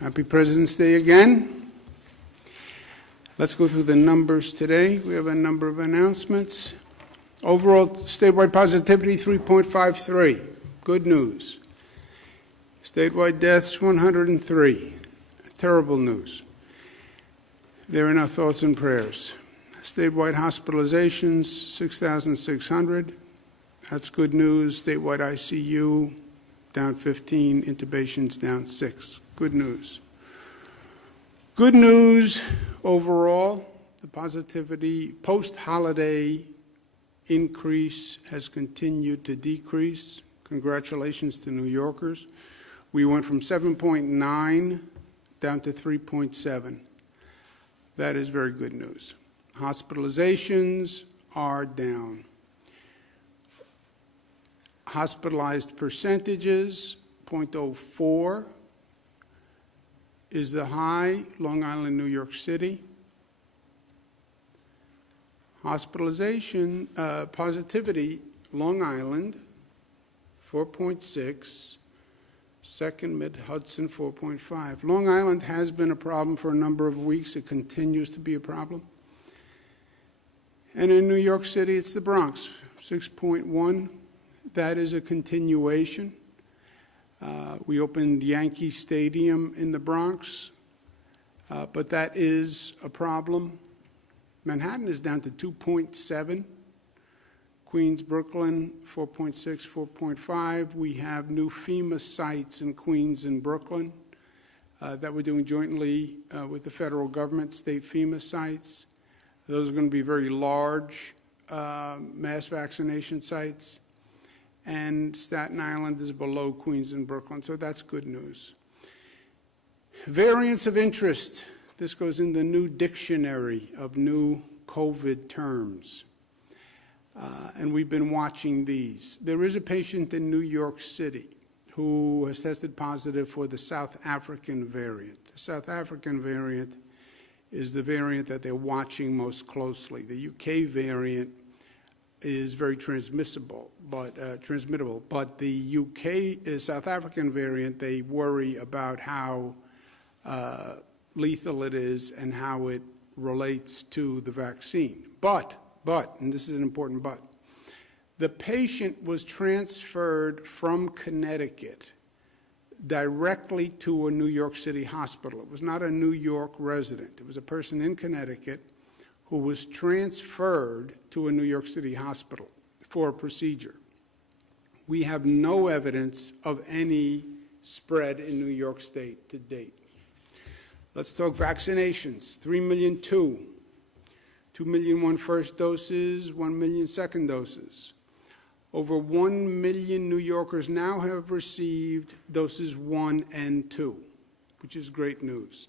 Happy President's Day again. Let's go through the numbers today. We have a number of announcements. Overall statewide positivity, 3.53. Good news. Statewide deaths, 103. Terrible news. They're in our thoughts and prayers. Statewide hospitalizations, 6,600. That's good news. Statewide ICU, down 15. Intubations, down 6. Good news. Good news overall, the positivity post-holiday increase has continued to decrease. Congratulations to New Yorkers. We went from 7.9 down to 3.7. That is very good news. Hospitalizations are down. Hospitalized percentages, 0.04 is the high, Long Island, New York City. Hospitalization, positivity, Long Island, 4.6. Second, Mid-Hudson, 4.5. Long Island has been a problem for a number of weeks. It continues to be a problem. And in New York City, it's the Bronx, 6.1. That is a continuation. We opened Yankee Stadium in the Bronx, but that is a problem. Manhattan is down to 2.7. Queens, Brooklyn, 4.6, 4.5. We have new FEMA sites in Queens and Brooklyn that we're doing jointly with the federal government, state FEMA sites. Those are going to be very large mass vaccination sites. And Staten Island is below Queens and Brooklyn, so that's good news. Variants of interest. This goes in the new dictionary of new COVID terms. And we've been watching these. There is a patient in New York City who has tested positive for the South African variant. The South African variant is the variant that they're watching most closely. The UK variant is very transmissible, transmittable. But the UK, South African variant, they worry about how lethal it is and how it relates to the vaccine. But, and this is an important but, the patient was transferred from Connecticut directly to a New York City hospital. It was not a New York resident. It was a person in Connecticut who was transferred to a New York City hospital for a procedure. We have no evidence of any spread in New York State to date. Let's talk vaccinations. 3,000,002. 2,000,001 first doses, 1,000,000 second doses. Over 1 million New Yorkers now have received doses 1 and 2, which is great news.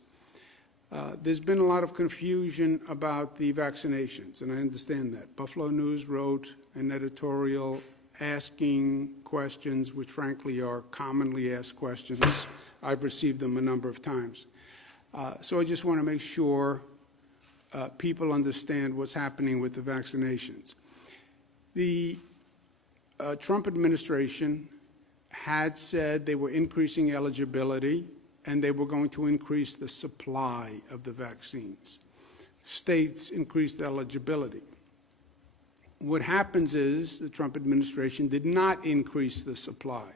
There's been a lot of confusion about the vaccinations, and I understand that. Buffalo News wrote an editorial asking questions, which frankly are commonly asked questions. I've received them a number of times. So I just want to make sure people understand what's happening with the vaccinations. The Trump administration had said they were increasing eligibility and they were going to increase the supply of the vaccines. States increased eligibility. What happens is the Trump administration did not increase the supply.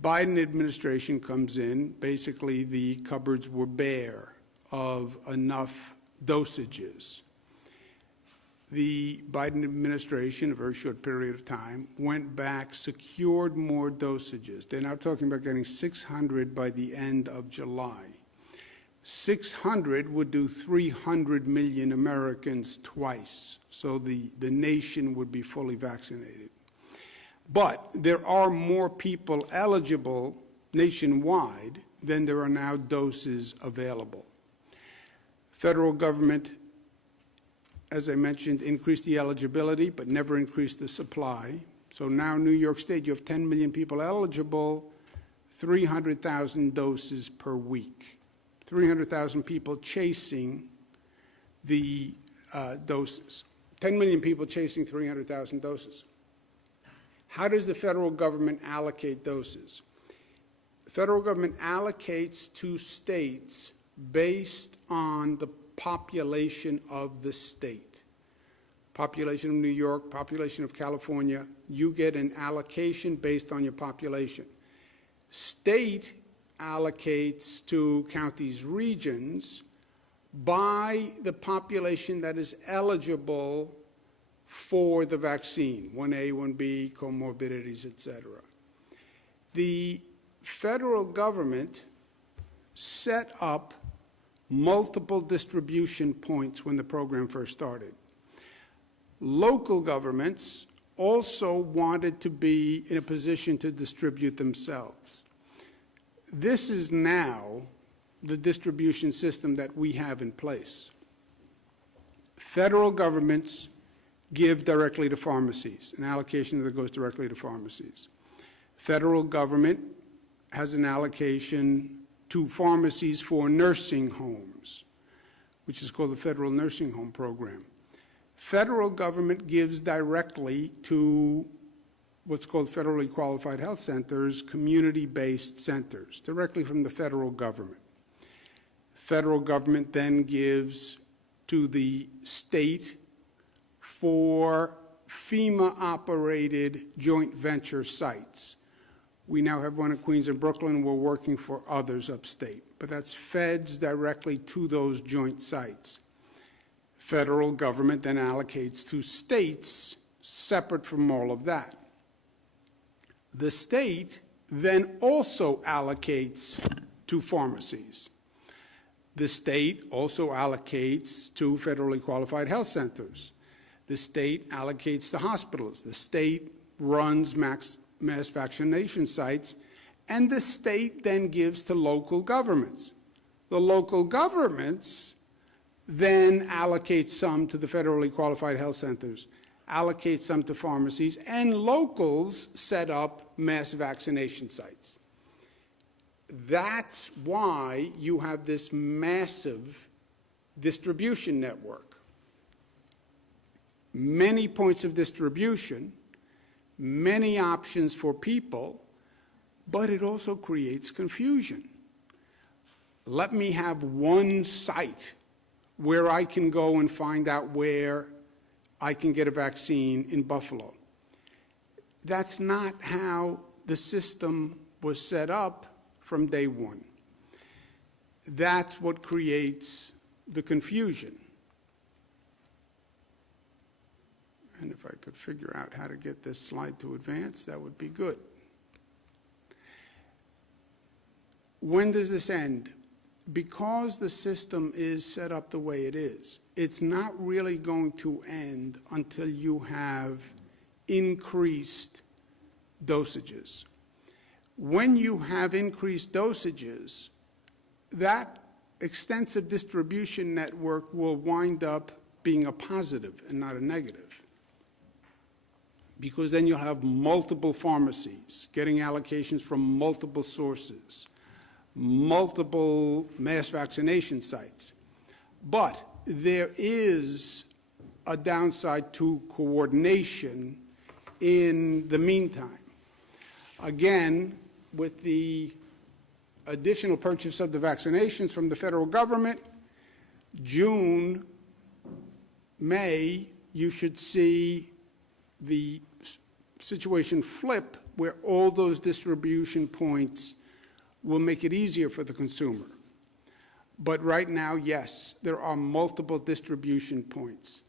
Biden administration comes in, basically the cupboards were bare of enough dosages. The Biden administration, a very short period of time, went back, secured more dosages. They're now talking about getting 600 by the end of July. 600 would do 300 million Americans twice, so the nation would be fully vaccinated. But there are more people eligible nationwide than there are now doses available. Federal government, as I mentioned, increased the eligibility, but never increased the supply. So now New York State, you have 10 million people eligible, 300,000 doses per week. 300,000 people chasing the doses. 10 million people chasing 300,000 doses. How does the federal government allocate doses? The federal government allocates to states based on the population of the state. Population of New York, population of California, you get an allocation based on your population. State allocates to counties, regions, by the population that is eligible for the vaccine, 1A, 1B, comorbidities, etc. The federal government set up multiple distribution points when the program first started. Local governments also wanted to be in a position to distribute themselves. This is now the distribution system that we have in place. Federal governments give directly to pharmacies, an allocation that goes directly to pharmacies. Federal government has an allocation to pharmacies for nursing homes, which is called the Federal Nursing Home Program. Federal government gives directly to what's called federally qualified health centers, community-based centers, directly from the federal government. Federal government then gives to the state for FEMA-operated joint venture sites. We now have one in Queens and Brooklyn. We're working for others upstate. But that's feds directly to those joint sites. Federal government then allocates to states separate from all of that. The state then also allocates to pharmacies. The state also allocates to federally qualified health centers. The state allocates to hospitals. The state runs mass vaccination sites, and the state then gives to local governments. The local governments then allocate some to the federally qualified health centers, allocate some to pharmacies, and locals set up mass vaccination sites. That's why you have this massive distribution network. Many points of distribution, many options for people, but it also creates confusion. Let me have one site where I can go and find out where I can get a vaccine in Buffalo. That's not how the system was set up from day one. That's what creates the confusion. And if I could figure out how to get this slide to advance, that would be good. When does this end? Because the system is set up the way it is, it's not really going to end until you have increased dosages. When you have increased dosages, that extensive distribution network will wind up being a positive and not a negative, because then you'll have multiple pharmacies getting allocations from multiple sources, multiple mass vaccination sites. But there is a downside to coordination in the meantime. Again, with the additional purchase of the vaccinations from the federal government, June, May, you should see the situation flip where all those distribution points will make it easier for the consumer. But right now, yes, there are multiple distribution points.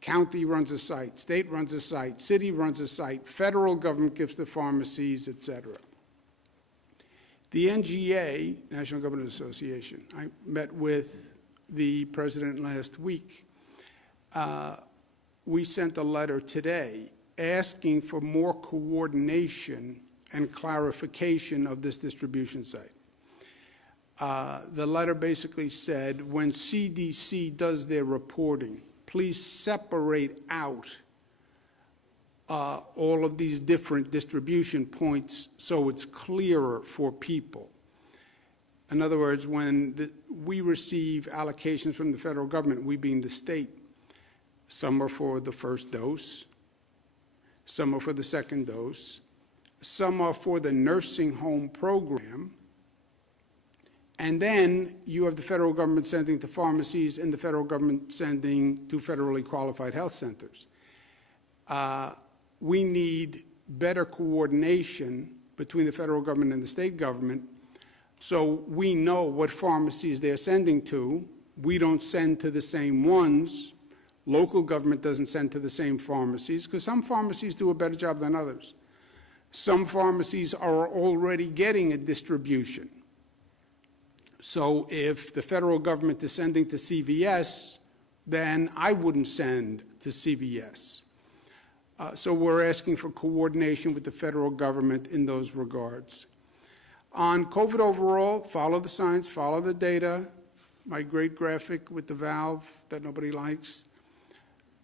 County runs a site, state runs a site, city runs a site, federal government gives to pharmacies, et cetera. The NGA, National Government Association, I met with the president last week. We sent a letter today asking for more coordination and clarification of this distribution site. The letter basically said, when CDC does their reporting, please separate out all of these different distribution points so it's clearer for people. In other words, when we receive allocations from the federal government, we being the state, some are for the first dose, some are for the second dose, some are for the nursing home program, and then you have the federal government sending to pharmacies and the federal government sending to federally qualified health centers. We need better coordination between the federal government and the state government so we know what pharmacies they're sending to. We don't send to the same ones. Local government doesn't send to the same pharmacies because some pharmacies do a better job than others. Some pharmacies are already getting a distribution. So if the federal government is sending to CVS, then I wouldn't send to CVS. So we're asking for coordination with the federal government in those regards. On COVID overall, follow the science, follow the data. My great graphic with the valve that nobody likes.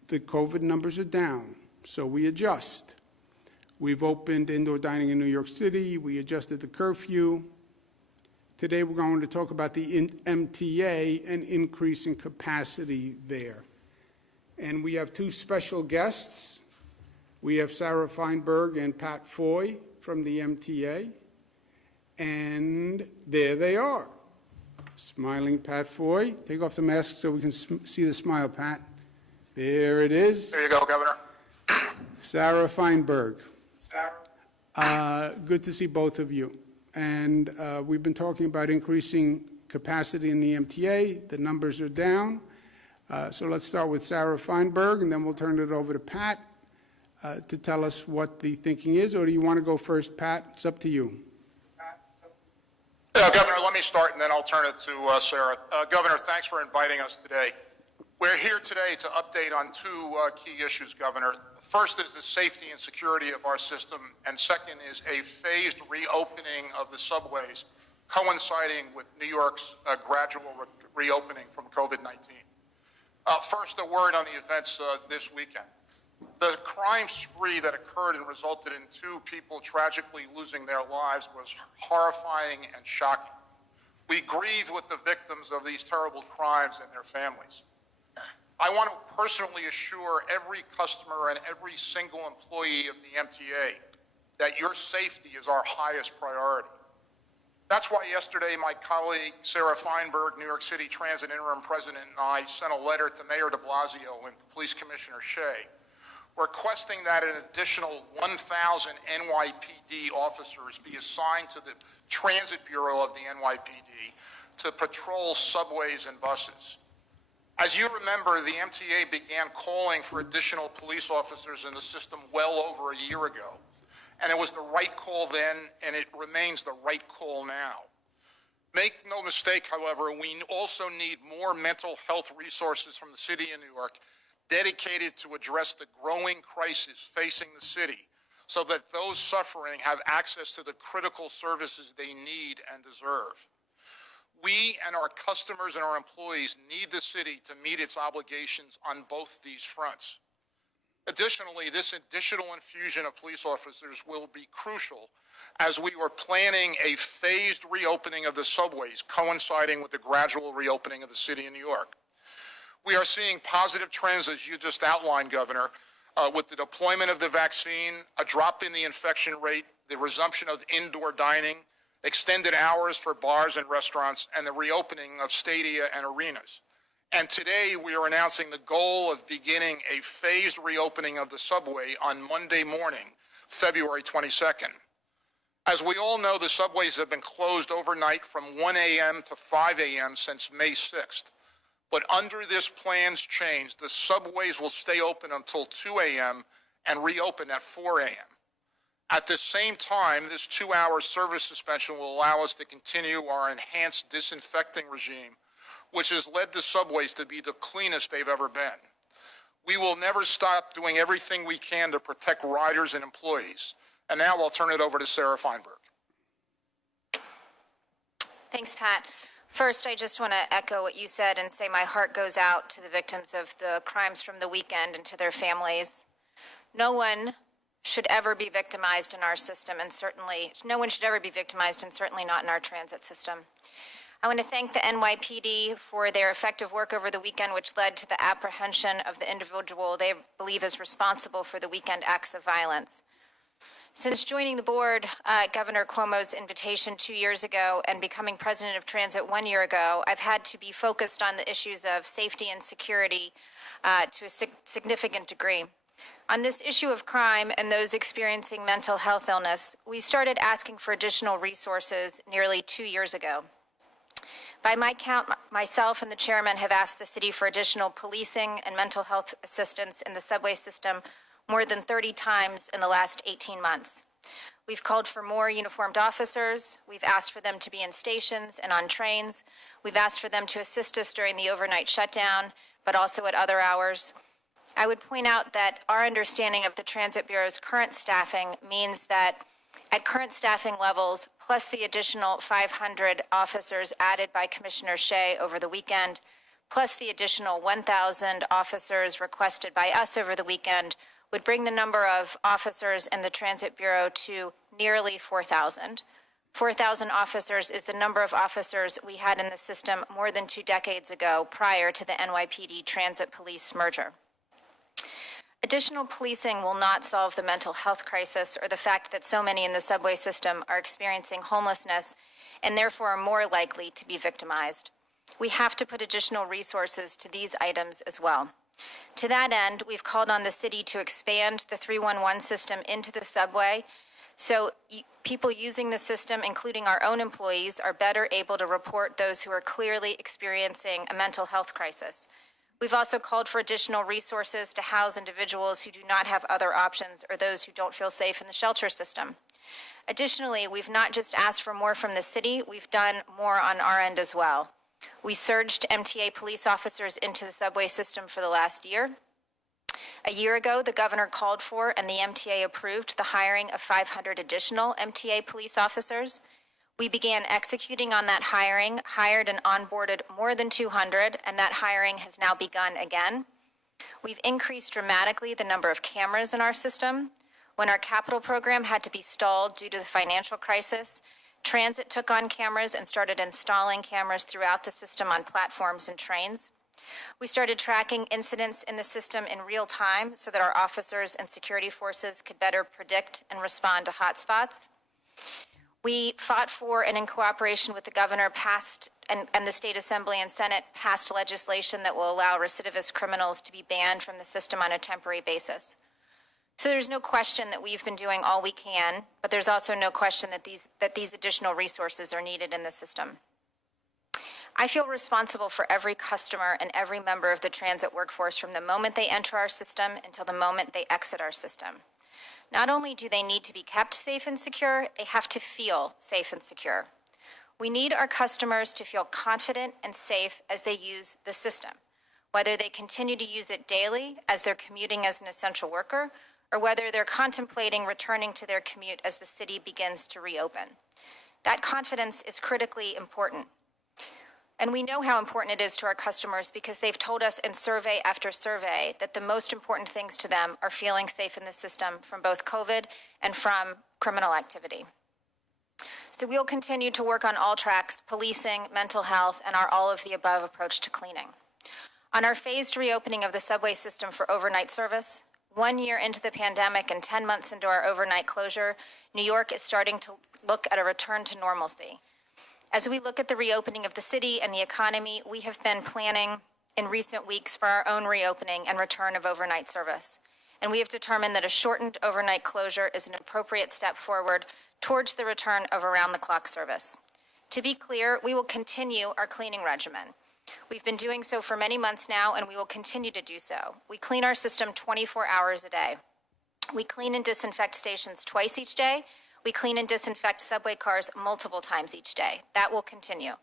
The COVID numbers are down, so we adjust. We've opened indoor dining in New York City. We adjusted the curfew. Today we're going to talk about the MTA and increase in capacity there. And we have two special guests. We have Sarah Feinberg and Pat Foy from the MTA. And there they are. Smiling Pat Foy. Take off the mask so we can see the smile, Pat. There it is. There you go, Governor. Sarah Feinberg. Good to see both of you. And we've been talking about increasing capacity in the MTA. The numbers are down. So let's start with Sarah Feinberg, and then we'll turn it over to Pat to tell us what the thinking is. Or do you want to go first, Pat? It's up to you. Governor, let me start, and then I'll turn it to Sarah. Governor, thanks for inviting us today. We're here today to update on two key issues, Governor. First is the safety and security of our system, and second is a phased reopening of the subways, coinciding with New York's gradual reopening from COVID-19. First, a word on the events this weekend. The crime spree that occurred and resulted in two people tragically losing their lives was horrifying and shocking. We grieve with the victims of these terrible crimes and their families. I want to personally assure every customer and every single employee of the MTA that your safety is our highest priority. That's why yesterday my colleague Sarah Feinberg, New York City Transit Interim President, and I sent a letter to Mayor de Blasio and Police Commissioner Shea requesting that an additional 1,000 NYPD officers be assigned to the Transit Bureau of the NYPD to patrol subways and buses. As you remember, the MTA began calling for additional police officers in the system well over a year ago. And it was the right call then, and it remains the right call now. Make no mistake, however, we also need more mental health resources from the city of New York dedicated to address the growing crisis facing the city so that those suffering have access to the critical services they need and deserve. We and our customers and our employees need the city to meet its obligations on both these fronts. Additionally, this additional infusion of police officers will be crucial as we were planning a phased reopening of the subways coinciding with the gradual reopening of the city of New York. We are seeing positive trends, as you just outlined, Governor, with the deployment of the vaccine, a drop in the infection rate, the resumption of indoor dining, extended hours for bars and restaurants, and the reopening of stadia and arenas. And today we are announcing the goal of beginning a phased reopening of the subway on Monday morning, February 22nd. As we all know, the subways have been closed overnight from 1 a.m. to 5 a.m. since May 6th. But under this plan's change, the subways will stay open until 2 a.m. and reopen at 4 a.m. At the same time, this 2-hour service suspension will allow us to continue our enhanced disinfecting regime, which has led the subways to be the cleanest they've ever been. We will never stop doing everything we can to protect riders and employees. And now I'll turn it over to Sarah Feinberg. Thanks, Pat. First, I just want to echo what you said and say my heart goes out to the victims of the crimes from the weekend and to their families. No one should ever be victimized in our system, and certainly no one should ever be victimized, and certainly not in our transit system. I want to thank the NYPD for their effective work over the weekend, which led to the apprehension of the individual they believe is responsible for the weekend acts of violence. Since joining the board at Governor Cuomo's invitation 2 years ago and becoming president of Transit 1 year ago, I've had to be focused on the issues of safety and security to a significant degree. On this issue of crime and those experiencing mental health illness, we started asking for additional resources nearly 2 years ago. By my count, myself and the chairman have asked the city for additional policing and mental health assistance in the subway system more than 30 times in the last 18 months. We've called for more uniformed officers. We've asked for them to be in stations and on trains. We've asked for them to assist us during the overnight shutdown, but also at other hours. I would point out that our understanding of the Transit Bureau's current staffing means that at current staffing levels, plus the additional 500 officers added by Commissioner Shea over the weekend, plus the additional 1,000 officers requested by us over the weekend, would bring the number of officers in the Transit Bureau to nearly 4,000. 4,000 officers is the number of officers we had in the system more than 2 decades ago prior to the NYPD Transit Police merger. Additional policing will not solve the mental health crisis or the fact that so many in the subway system are experiencing homelessness and therefore are more likely to be victimized. We have to put additional resources to these items as well. To that end, we've called on the city to expand the 311 system into the subway so people using the system, including our own employees, are better able to report those who are clearly experiencing a mental health crisis. We've also called for additional resources to house individuals who do not have other options or those who don't feel safe in the shelter system. Additionally, we've not just asked for more from the city, we've done more on our end as well. We surged MTA police officers into the subway system for the last year. A year ago, the governor called for and the MTA approved the hiring of 500 additional MTA police officers. We began executing on that hiring, hired and onboarded more than 200, and that hiring has now begun again. We've increased dramatically the number of cameras in our system. When our capital program had to be stalled due to the financial crisis, Transit took on cameras and started installing cameras throughout the system on platforms and trains. We started tracking incidents in the system in real time so that our officers and security forces could better predict and respond to hotspots. We fought for and in cooperation with the governor passed and the state assembly and senate passed legislation that will allow recidivist criminals to be banned from the system on a temporary basis. So there's no question that we've been doing all we can, but there's also no question that these additional resources are needed in the system. I feel responsible for every customer and every member of the transit workforce from the moment they enter our system until the moment they exit our system. Not only do they need to be kept safe and secure, they have to feel safe and secure. We need our customers to feel confident and safe as they use the system, whether they continue to use it daily as they're commuting as an essential worker, or whether they're contemplating returning to their commute as the city begins to reopen. That confidence is critically important. And we know how important it is to our customers because they've told us in survey after survey that the most important things to them are feeling safe in the system from both COVID and from criminal activity. So we'll continue to work on all tracks, policing, mental health, and our all-of-the-above approach to cleaning. On our phased reopening of the subway system for overnight service, 1 year into the pandemic and 10 months into our overnight closure, New York is starting to look at a return to normalcy. As we look at the reopening of the city and the economy, we have been planning in recent weeks for our own reopening and return of overnight service. And we have determined that a shortened overnight closure is an appropriate step forward towards the return of around-the-clock service. To be clear, we will continue our cleaning regimen. We've been doing so for many months now, and we will continue to do so. We clean our system 24 hours a day. We clean and disinfect stations twice each day. We clean and disinfect subway cars multiple times each day. That will continue.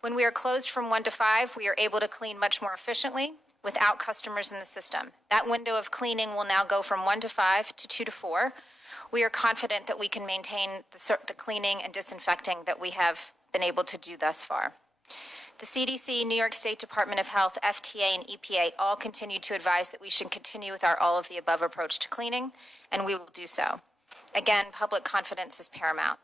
When we are closed from 1 to 5, we are able to clean much more efficiently without customers in the system. That window of cleaning will now go from 1 to 5 to 2 to 4. We are confident that we can maintain the cleaning and disinfecting that we have been able to do thus far. The CDC, New York State Department of Health, FTA, and EPA all continue to advise that we should continue with our all-of-the-above approach to cleaning, and we will do so. Again, public confidence is paramount.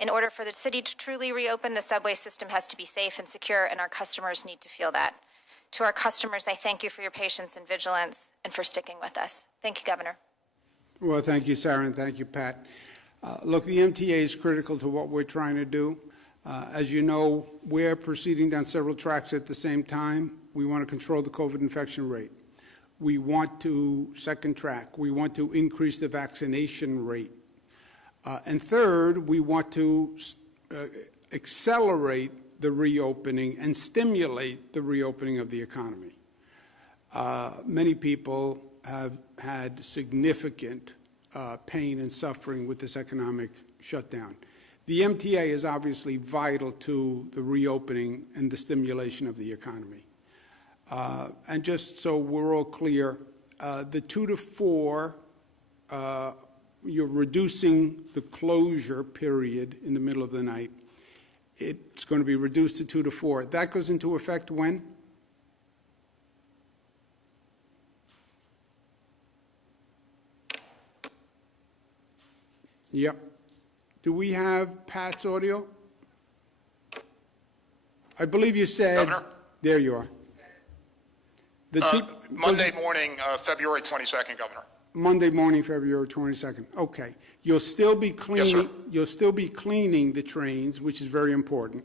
In order for the city to truly reopen, the subway system has to be safe and secure, and our customers need to feel that. To our customers, I thank you for your patience and vigilance and for sticking with us. Thank you, Governor. Well, thank you, Sarah, and thank you, Pat. Look, the MTA is critical to what we're trying to do. As you know, we're proceeding down several tracks at the same time. We want to control the COVID infection rate. We want to, second track, we want to increase the vaccination rate. And third, we want to accelerate the reopening and stimulate the reopening of the economy. Many people have had significant pain and suffering with this economic shutdown. The MTA is obviously vital to the reopening and the stimulation of the economy. And just so we're all clear, the 2 to 4, you're reducing the closure period in the middle of the night. It's going to be reduced to 2 to 4. That goes into effect when? Yep. Do we have Pat's audio? I believe you said. Governor? There you are. Monday morning, February 22nd, Governor. Monday morning, February 22nd. Okay. You'll still be cleaning. Yes, sir. You'll still be cleaning the trains, which is very important.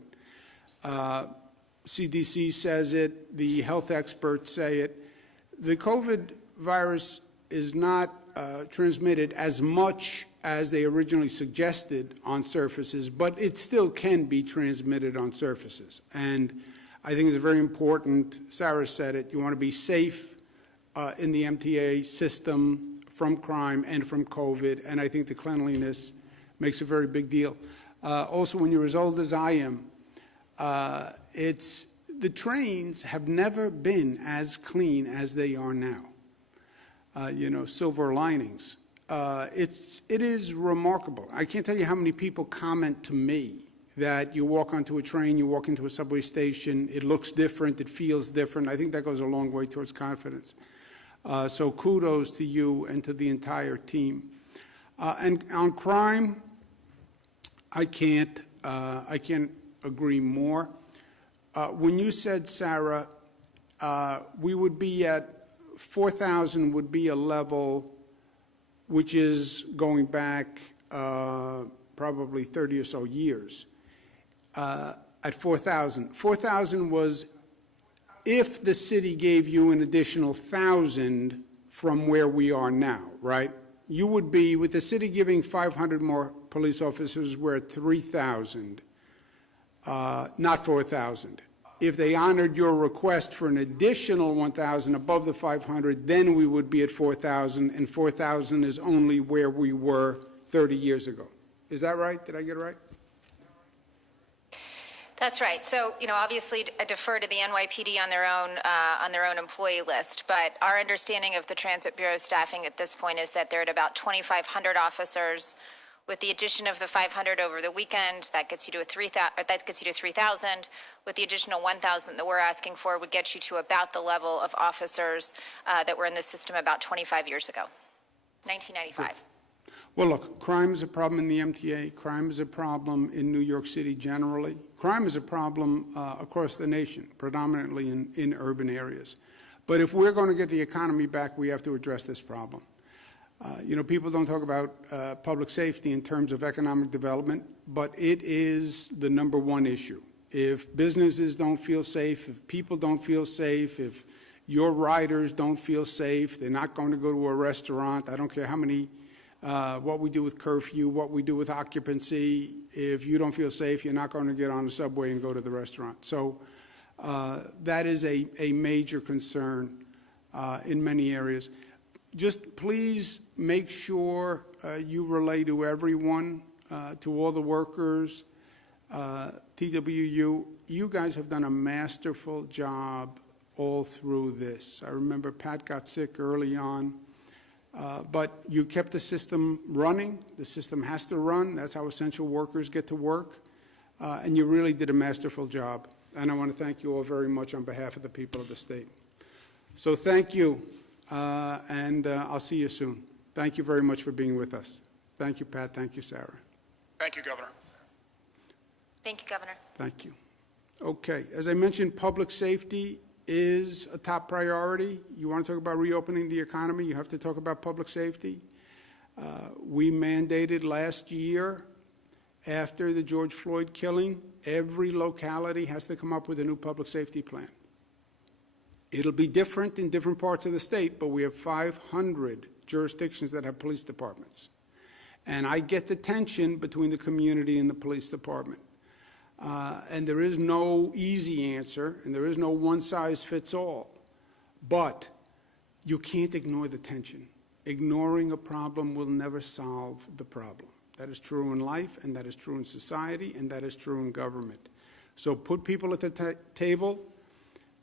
CDC says it. The health experts say it. The COVID virus is not transmitted as much as they originally suggested on surfaces, but it still can be transmitted on surfaces. And I think it's very important, Sarah said it, you want to be safe in the MTA system from crime and from COVID, and I think the cleanliness makes a very big deal. Also, when you're as old as I am, the trains have never been as clean as they are now. You know, silver linings. It is remarkable. I can't tell you how many people comment to me that you walk onto a train, you walk into a subway station, it looks different, it feels different. I think that goes a long way towards confidence. So kudos to you and to the entire team. And on crime, I can't agree more. When you said, Sarah, we would be at 4,000 would be a level which is going back probably 30 or so years. At 4,000. 4,000 was if the city gave you an additional 1,000 from where we are now, right? You would be, with the city giving 500 more police officers, we're at 3,000, not 4,000. If they honored your request for an additional 1,000 above the 500, then we would be at 4,000, and 4,000 is only where we were 30 years ago. Is that right? Did I get it right? That's right. So, you know, obviously I defer to the NYPD on their own employee list, but our understanding of the Transit Bureau staffing at this point is that they're at about 2,500 officers. With the addition of the 500 over the weekend, that gets you to 3,000. With the additional 1,000 that we're asking for, would get you to about the level of officers that were in the system about 25 years ago, 1995. Well, look, crime is a problem in the MTA. Crime is a problem in New York City generally. Crime is a problem across the nation, predominantly in urban areas. But if we're going to get the economy back, we have to address this problem. You know, people don't talk about public safety in terms of economic development, but it is the #1 issue. If businesses don't feel safe, if people don't feel safe, if your riders don't feel safe, they're not going to go to a restaurant. I don't care how many, what we do with curfew, what we do with occupancy. If you don't feel safe, you're not going to get on the subway and go to the restaurant. So that is a major concern in many areas. Just please make sure you relay to everyone, to all the workers, TWU. You guys have done a masterful job all through this. I remember Pat got sick early on, but you kept the system running. The system has to run. That's how essential workers get to work. And you really did a masterful job. And I want to thank you all very much on behalf of the people of the state. So thank you. And I'll see you soon. Thank you very much for being with us. Thank you, Pat. Thank you, Sarah. Thank you, Governor. Thank you, Governor. Thank you. Okay. As I mentioned, public safety is a top priority. You want to talk about reopening the economy, you have to talk about public safety. We mandated last year, after the George Floyd killing, every locality has to come up with a new public safety plan. It'll be different in different parts of the state, but we have 500 jurisdictions that have police departments. And I get the tension between the community and the police department. And there is no easy answer, and there is no one-size-fits-all. But you can't ignore the tension. Ignoring a problem will never solve the problem. That is true in life, and that is true in society, and that is true in government. So put people at the table,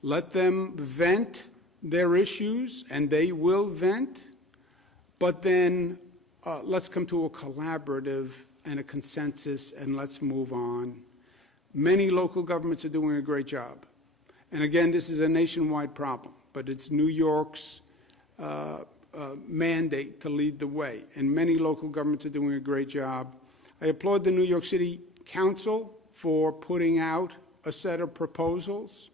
let them vent their issues, and they will vent, but then let's come to a collaborative and a consensus, and let's move on. Many local governments are doing a great job. And again, this is a nationwide problem, but it's New York's mandate to lead the way. And many local governments are doing a great job. I applaud the New York City Council for putting out a set of proposals.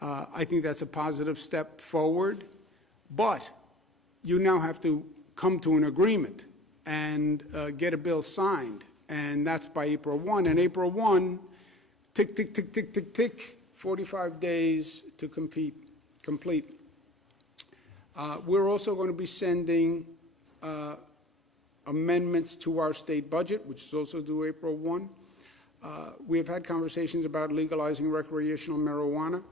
I think that's a positive step forward. But you now have to come to an agreement and get a bill signed. And that's by April 1. And April 1, tick, tick, tick, tick, tick, tick, 45 days to complete. We're also going to be sending amendments to our state budget, which is also due April 1. We have had conversations about legalizing recreational marijuana.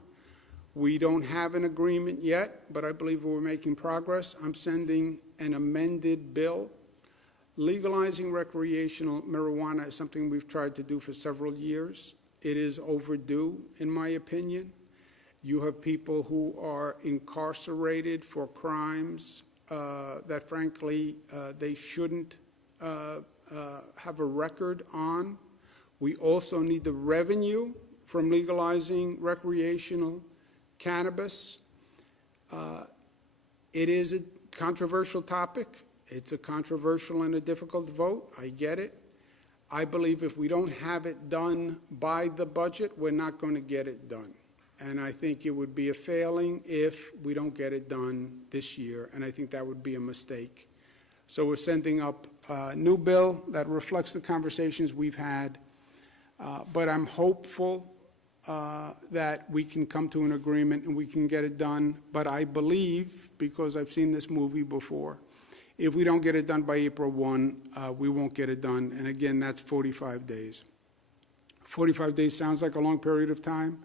We don't have an agreement yet, but I believe we're making progress. I'm sending an amended bill. Legalizing recreational marijuana is something we've tried to do for several years. It is overdue, in my opinion. You have people who are incarcerated for crimes that, frankly, they shouldn't have a record on. We also need the revenue from legalizing recreational cannabis. It is a controversial topic. It's a controversial and a difficult vote. I get it. I believe if we don't have it done by the budget, we're not going to get it done. And I think it would be a failing if we don't get it done this year, and I think that would be a mistake. So we're sending up a new bill that reflects the conversations we've had, but I'm hopeful that we can come to an agreement and we can get it done. But I believe, because I've seen this movie before, if we don't get it done by April 1, we won't get it done. And again, that's 45 days. 45 days sounds like a long period of time.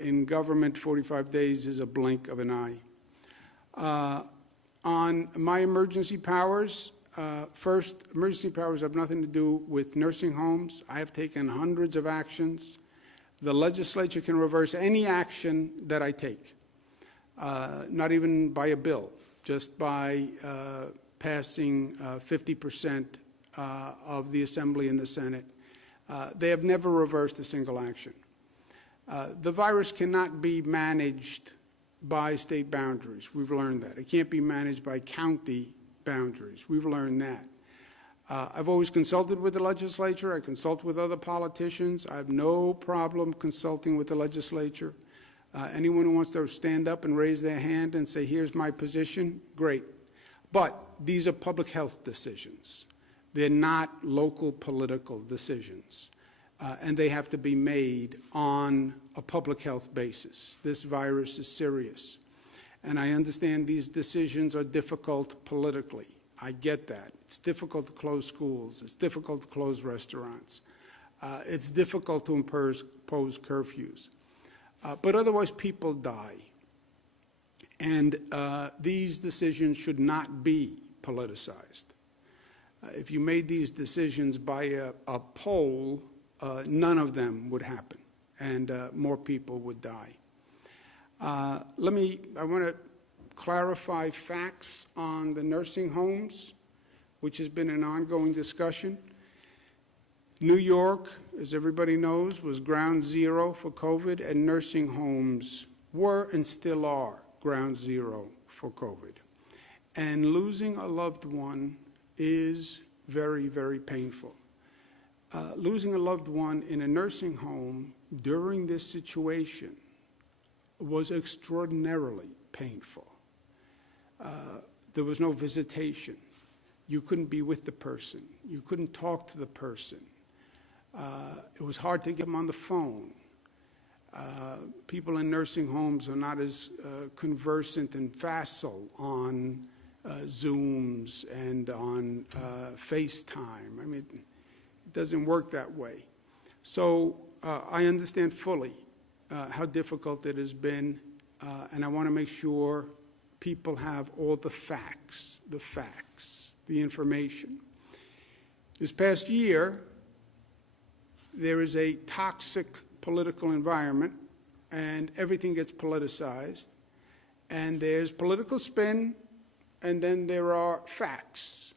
In government, 45 days is a blink of an eye. On my emergency powers, first, emergency powers have nothing to do with nursing homes. I have taken hundreds of actions. The legislature can reverse any action that I take, not even by a bill, just by passing 50% of the Assembly and the Senate. They have never reversed a single action. The virus cannot be managed by state boundaries. We've learned that. It can't be managed by county boundaries. We've learned that. I've always consulted with the legislature. I consult with other politicians. I have no problem consulting with the legislature. Anyone who wants to stand up and raise their hand and say, here's my position, great. But these are public health decisions. They're not local political decisions. And they have to be made on a public health basis. This virus is serious. And I understand these decisions are difficult politically. I get that. It's difficult to close schools. It's difficult to close restaurants. It's difficult to impose curfews. But otherwise, people die. And these decisions should not be politicized. If you made these decisions by a poll, none of them would happen, and more people would die. I want to clarify facts on the nursing homes, which has been an ongoing discussion. New York, as everybody knows, was ground zero for COVID, and nursing homes were and still are ground zero for COVID. And losing a loved one is very, very painful. Losing a loved one in a nursing home during this situation was extraordinarily painful. There was no visitation. You couldn't be with the person. You couldn't talk to the person. It was hard to get them on the phone. People in nursing homes are not as conversant and facile on Zooms and on FaceTime. I mean, it doesn't work that way. So I understand fully how difficult it has been, and I want to make sure people have all the facts, the information. This past year, there is a toxic political environment, and everything gets politicized, and there's political spin, and then there are facts.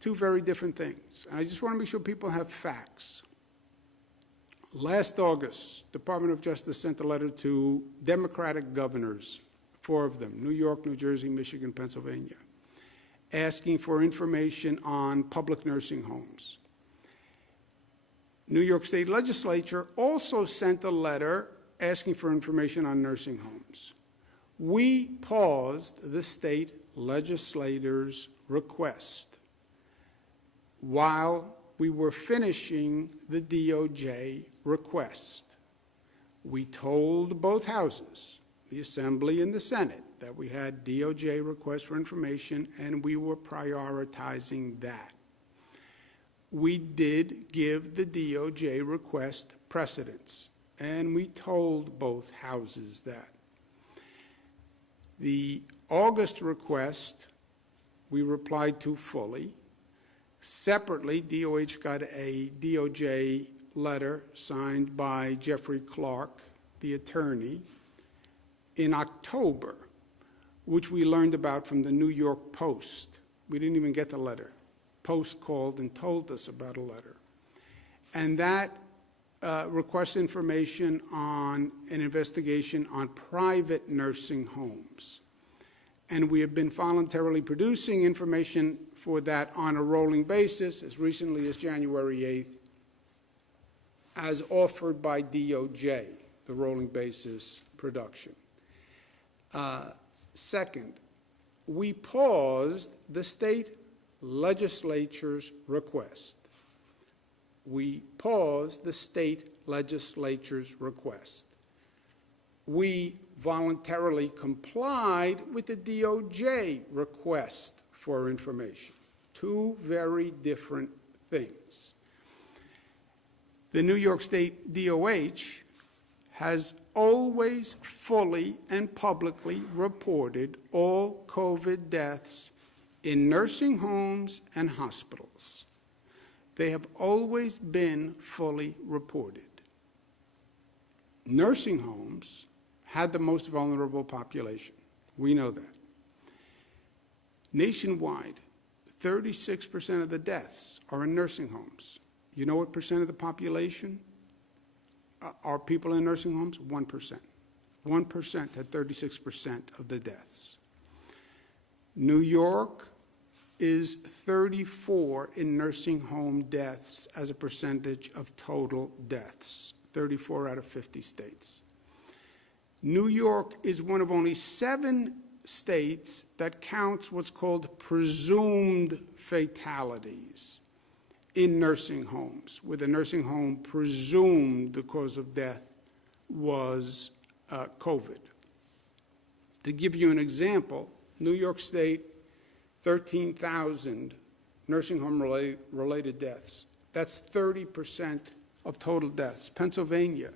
Two very different things. And I just want to make sure people have facts. Last August, Department of Justice sent a letter to Democratic governors, 4 of them, New York, New Jersey, Michigan, Pennsylvania, asking for information on public nursing homes. New York State Legislature also sent a letter asking for information on nursing homes. We paused the state legislators' request while we were finishing the DOJ request. We told both houses, the Assembly and the Senate, that we had DOJ requests for information and we were prioritizing that. We did give the DOJ request precedence, and we told both houses that. The August request we replied to fully. Separately, DOH got a DOJ letter signed by Jeffrey Clark, the attorney, in October, which we learned about from the New York Post. We didn't even get the letter. Post called and told us about a letter. And that requests information on an investigation on private nursing homes. And we have been voluntarily producing information for that on a rolling basis as recently as January 8th, as offered by DOJ, the rolling basis production. Second, we paused the state legislature's request. We paused the state legislature's request. We voluntarily complied with the DOJ request for information. Two very different things. The New York State DOH has always fully and publicly reported all COVID deaths in nursing homes and hospitals. They have always been fully reported. Nursing homes had the most vulnerable population. We know that. Nationwide, 36% of the deaths are in nursing homes. You know what percent of the population are people in nursing homes? 1%. 1% had 36% of the deaths. New York is 34 in nursing home deaths as a percentage of total deaths, 34 out of 50 states. New York is one of only 7 states that counts what's called presumed fatalities in nursing homes, where the nursing home presumed the cause of death was COVID. To give you an example, New York State, 13,000 nursing home related deaths. That's 30% of total deaths. Pennsylvania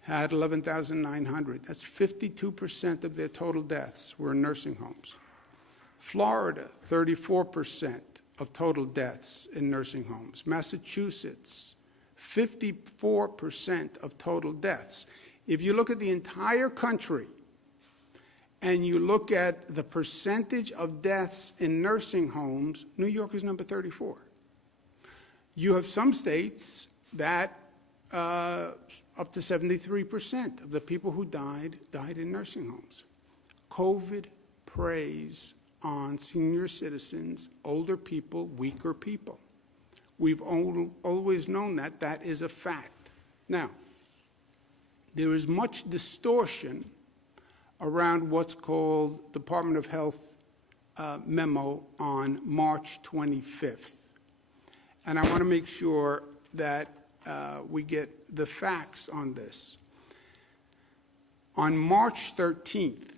had 11,900. That's 52% of their total deaths were in nursing homes. Florida, 34% of total deaths in nursing homes. Massachusetts, 54% of total deaths. If you look at the entire country and you look at the percentage of deaths in nursing homes, New York is number 34. You have some states that up to 73% of the people who died in nursing homes. COVID preys on senior citizens, older people, weaker people. We've always known that. That is a fact. Now, there is much distortion around what's called Department of Health memo on March 25th. And I want to make sure that we get the facts on this. On March 13th,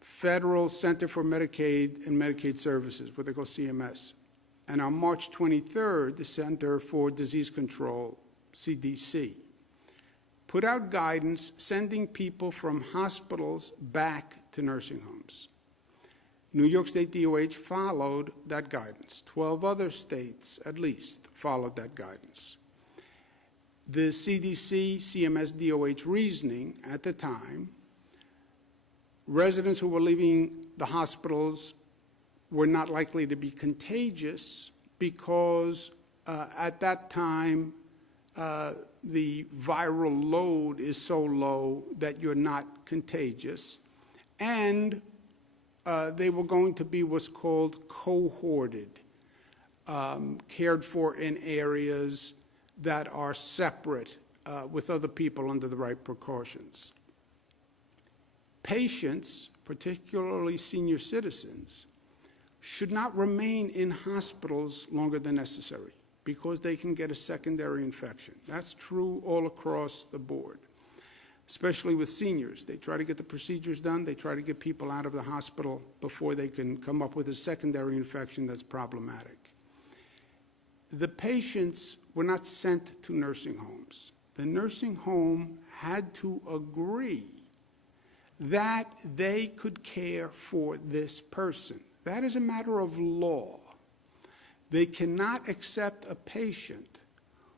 Federal Center for Medicaid and Medicaid Services, what they call CMS, and on March 23rd, the Center for Disease Control, CDC, put out guidance sending people from hospitals back to nursing homes. New York State DOH followed that guidance. 12 other states, at least, followed that guidance. The CDC, CMS, DOH reasoning at the time, residents who were leaving the hospitals were not likely to be contagious because at that time the viral load is so low that you're not contagious, and they were going to be what's called cohorted, cared for in areas that are separate with other people under the right precautions. Patients, particularly senior citizens, should not remain in hospitals longer than necessary because they can get a secondary infection. That's true all across the board, especially with seniors. They try to get the procedures done. They try to get people out of the hospital before they can come up with a secondary infection that's problematic. The patients were not sent to nursing homes. The nursing home had to agree that they could care for this person. That is a matter of law. They cannot accept a patient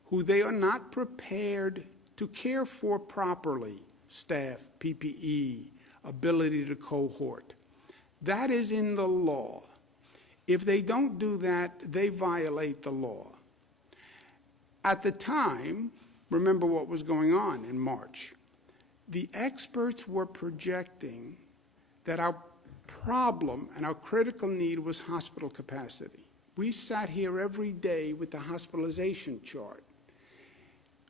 who they are not prepared to care for properly, staff, PPE, ability to cohort. That is in the law. If they don't do that, they violate the law. At the time, remember what was going on in March. The experts were projecting that our problem and our critical need was hospital capacity. We sat here every day with the hospitalization chart.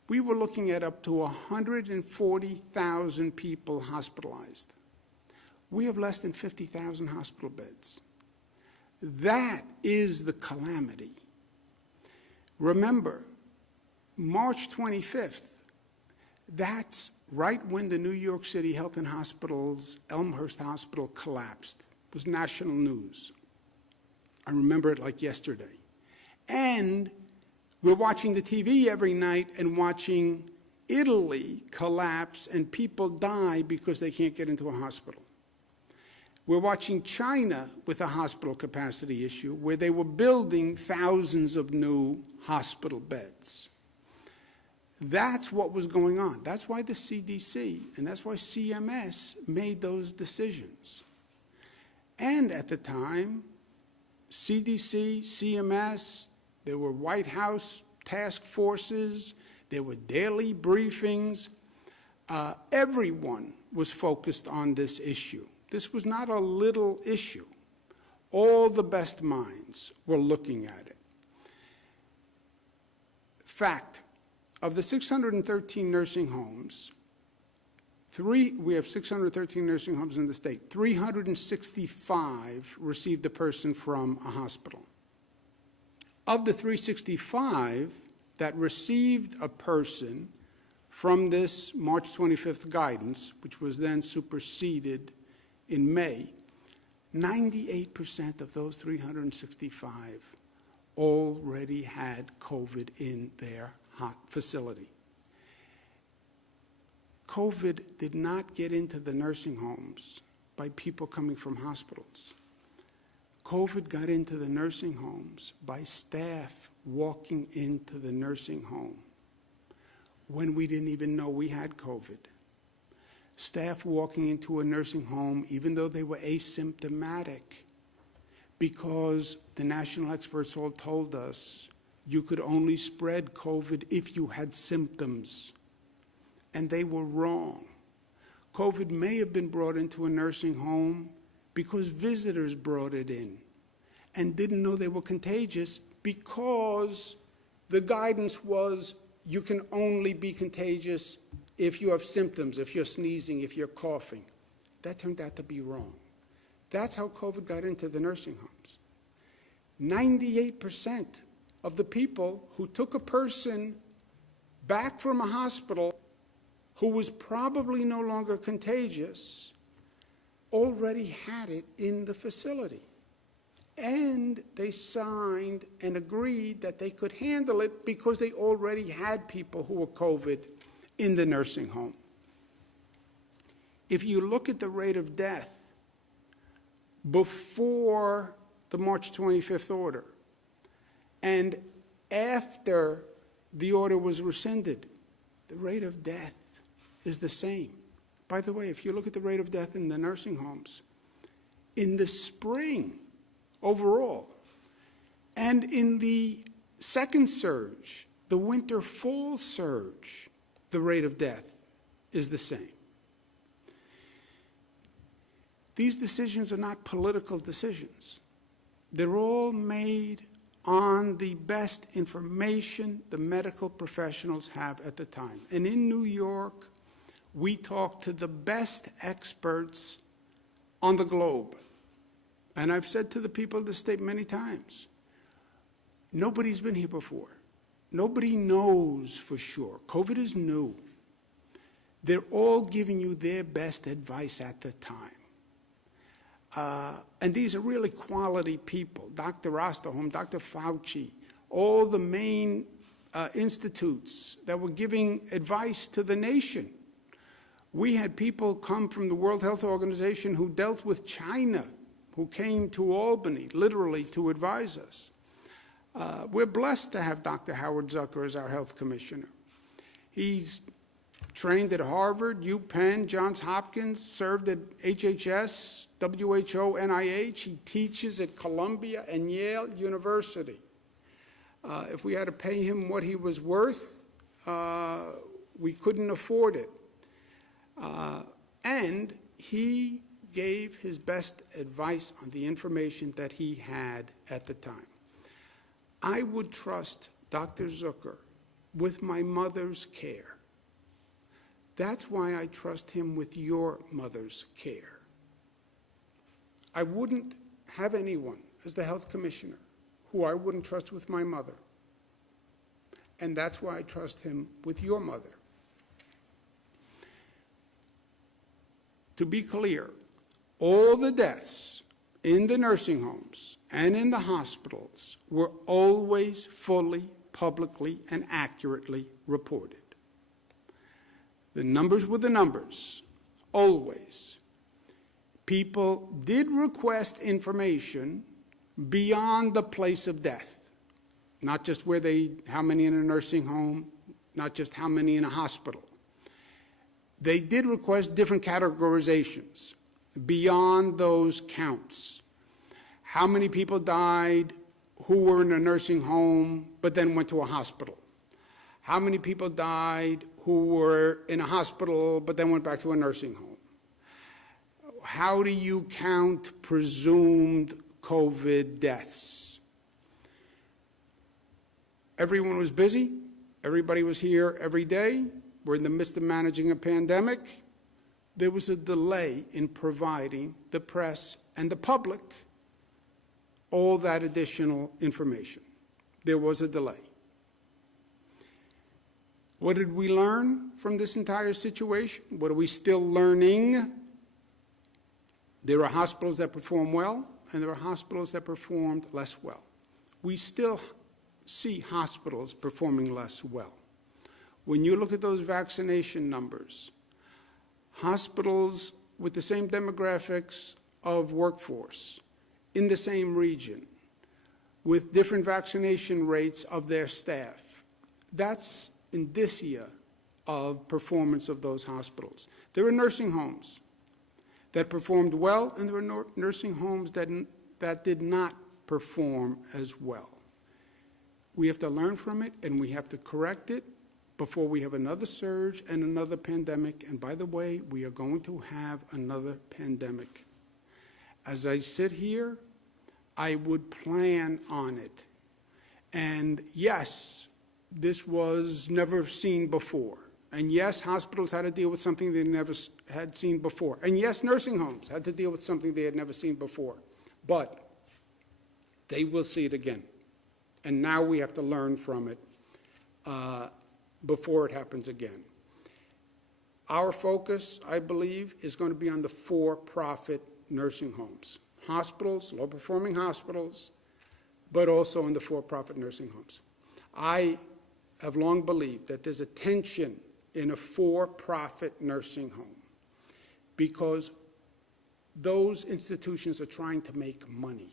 We were looking at up to 140,000 people hospitalized. We have less than 50,000 hospital beds. That is the calamity. Remember, March 25th, that's right when the New York City Health and Hospitals, Elmhurst Hospital collapsed. It was national news. I remember it like yesterday. And we're watching the TV every night and watching Italy collapse and people die because they can't get into a hospital. We're watching China with a hospital capacity issue where they were building thousands of new hospital beds. That's what was going on. That's why the CDC and that's why CMS made those decisions. And at the time, CDC, CMS, there were White House task forces, there were daily briefings. Everyone was focused on this issue. This was not a little issue. All the best minds were looking at it. Fact, of the 613 nursing homes, we have 613 nursing homes in the state. 365 received a person from a hospital. Of the 365 that received a person from this March 25th guidance, which was then superseded in May, 98% of those 365 already had COVID in their facility. COVID did not get into the nursing homes by people coming from hospitals. COVID got into the nursing homes by staff walking into the nursing home when we didn't even know we had COVID. Staff walking into a nursing home even though they were asymptomatic because the national experts all told us you could only spread COVID if you had symptoms. And they were wrong. COVID may have been brought into a nursing home because visitors brought it in and didn't know they were contagious because the guidance was you can only be contagious if you have symptoms, if you're sneezing, if you're coughing. That turned out to be wrong. That's how COVID got into the nursing homes. 98% of the people who took a person back from a hospital who was probably no longer contagious already had it in the facility. And they signed and agreed that they could handle it because they already had people who were COVID in the nursing home. If you look at the rate of death before the March 25th order and after the order was rescinded, the rate of death is the same. By the way, if you look at the rate of death in the nursing homes, in the spring overall, and in the second surge, the winter-fall surge, the rate of death is the same. These decisions are not political decisions. They're all made on the best information the medical professionals have at the time. And in New York, we talk to the best experts on the globe. And I've said to the people of the state many times, nobody's been here before. Nobody knows for sure. COVID is new. They're all giving you their best advice at the time. And these are really quality people. Dr. Osterholm, Dr. Fauci, all the main institutes that were giving advice to the nation. We had people come from the World Health Organization who dealt with China, who came to Albany, literally, to advise us. We're blessed to have Dr. Howard Zucker as our health commissioner. He's trained at Harvard, UPenn, Johns Hopkins, served at HHS, WHO, NIH. He teaches at Columbia and Yale University. If we had to pay him what he was worth, we couldn't afford it. And he gave his best advice on the information that he had at the time. I would trust Dr. Zucker with my mother's care. That's why I trust him with your mother's care. I wouldn't have anyone as the health commissioner who I wouldn't trust with my mother. And that's why I trust him with your mother. To be clear, all the deaths in the nursing homes and in the hospitals were always fully, publicly, and accurately reported. The numbers were the numbers, always. People did request information beyond the place of death, not just how many in a nursing home, not just how many in a hospital. They did request different categorizations beyond those counts. How many people died who were in a nursing home but then went to a hospital? How many people died who were in a hospital but then went back to a nursing home? How do you count presumed COVID deaths? Everyone was busy. Everybody was here every day. We're in the midst of managing a pandemic. There was a delay in providing the press and the public all that additional information. There was a delay. What did we learn from this entire situation? What are we still learning? There are hospitals that perform well, and there are hospitals that performed less well. We still see hospitals performing less well. When you look at those vaccination numbers, hospitals with the same demographics of workforce, in the same region, with different vaccination rates of their staff, that's indicia of performance of those hospitals. There are nursing homes that performed well, and there are nursing homes that did not perform as well. We have to learn from it, and we have to correct it before we have another surge and another pandemic. And by the way, we are going to have another pandemic. As I sit here, I would plan on it. And yes, this was never seen before. And yes, hospitals had to deal with something they never had seen before. And yes, nursing homes had to deal with something they had never seen before. But they will see it again. And now we have to learn from it before it happens again. Our focus, I believe, is going to be on the for-profit nursing homes. Hospitals, low-performing hospitals, but also in the for-profit nursing homes. I have long believed that there's a tension in a for-profit nursing home because those institutions are trying to make money.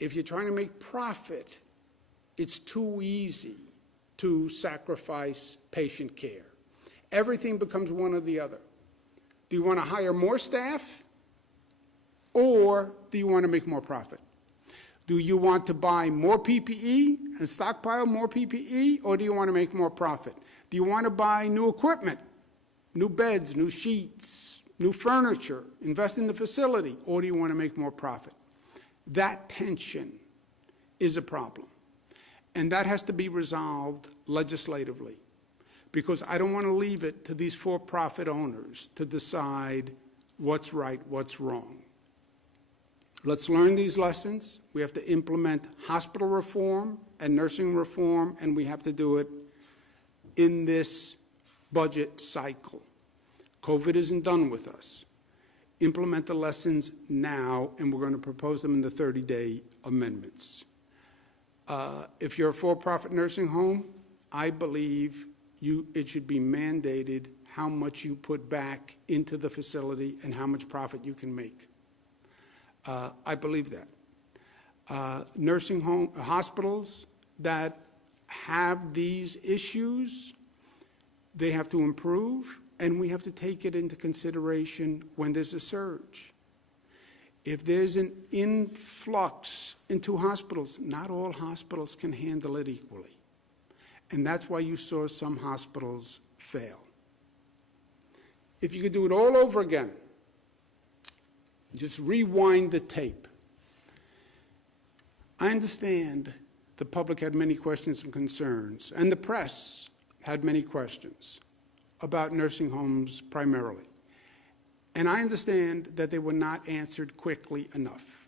If you're trying to make profit, it's too easy to sacrifice patient care. Everything becomes one or the other. Do you want to hire more staff, or do you want to make more profit? Do you want to buy more PPE and stockpile more PPE, or do you want to make more profit? Do you want to buy new equipment, new beds, new sheets, new furniture, invest in the facility, or do you want to make more profit? That tension is a problem, and that has to be resolved legislatively, because I don't want to leave it to these for-profit owners to decide what's right, what's wrong. Let's learn these lessons. We have to implement hospital reform and nursing reform, and we have to do it in this budget cycle. COVID isn't done with us. Implement the lessons now, and we're going to propose them in the 30-day amendments. If you're a for-profit nursing home, I believe it should be mandated how much you put back into the facility and how much profit you can make. I believe that. Nursing home, hospitals that have these issues, they have to improve, and we have to take it into consideration when there's a surge. If there's an influx into hospitals, not all hospitals can handle it equally. And that's why you saw some hospitals fail. If you could do it all over again, just rewind the tape. I understand the public had many questions and concerns, and the press had many questions about nursing homes primarily. And I understand that they were not answered quickly enough.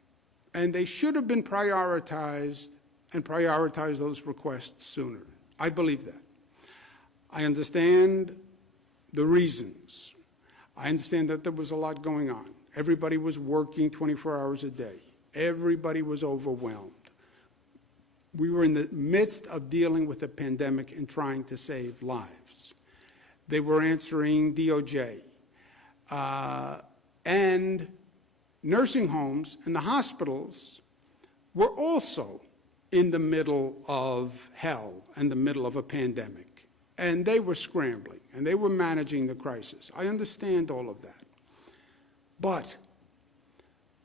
And they should have been prioritized and prioritize those requests sooner. I believe that. I understand the reasons. I understand that there was a lot going on. Everybody was working 24 hours a day. Everybody was overwhelmed. We were in the midst of dealing with a pandemic and trying to save lives. They were answering DOJ. And nursing homes and the hospitals were also in the middle of hell and the middle of a pandemic. And they were scrambling, and they were managing the crisis. I understand all of that. But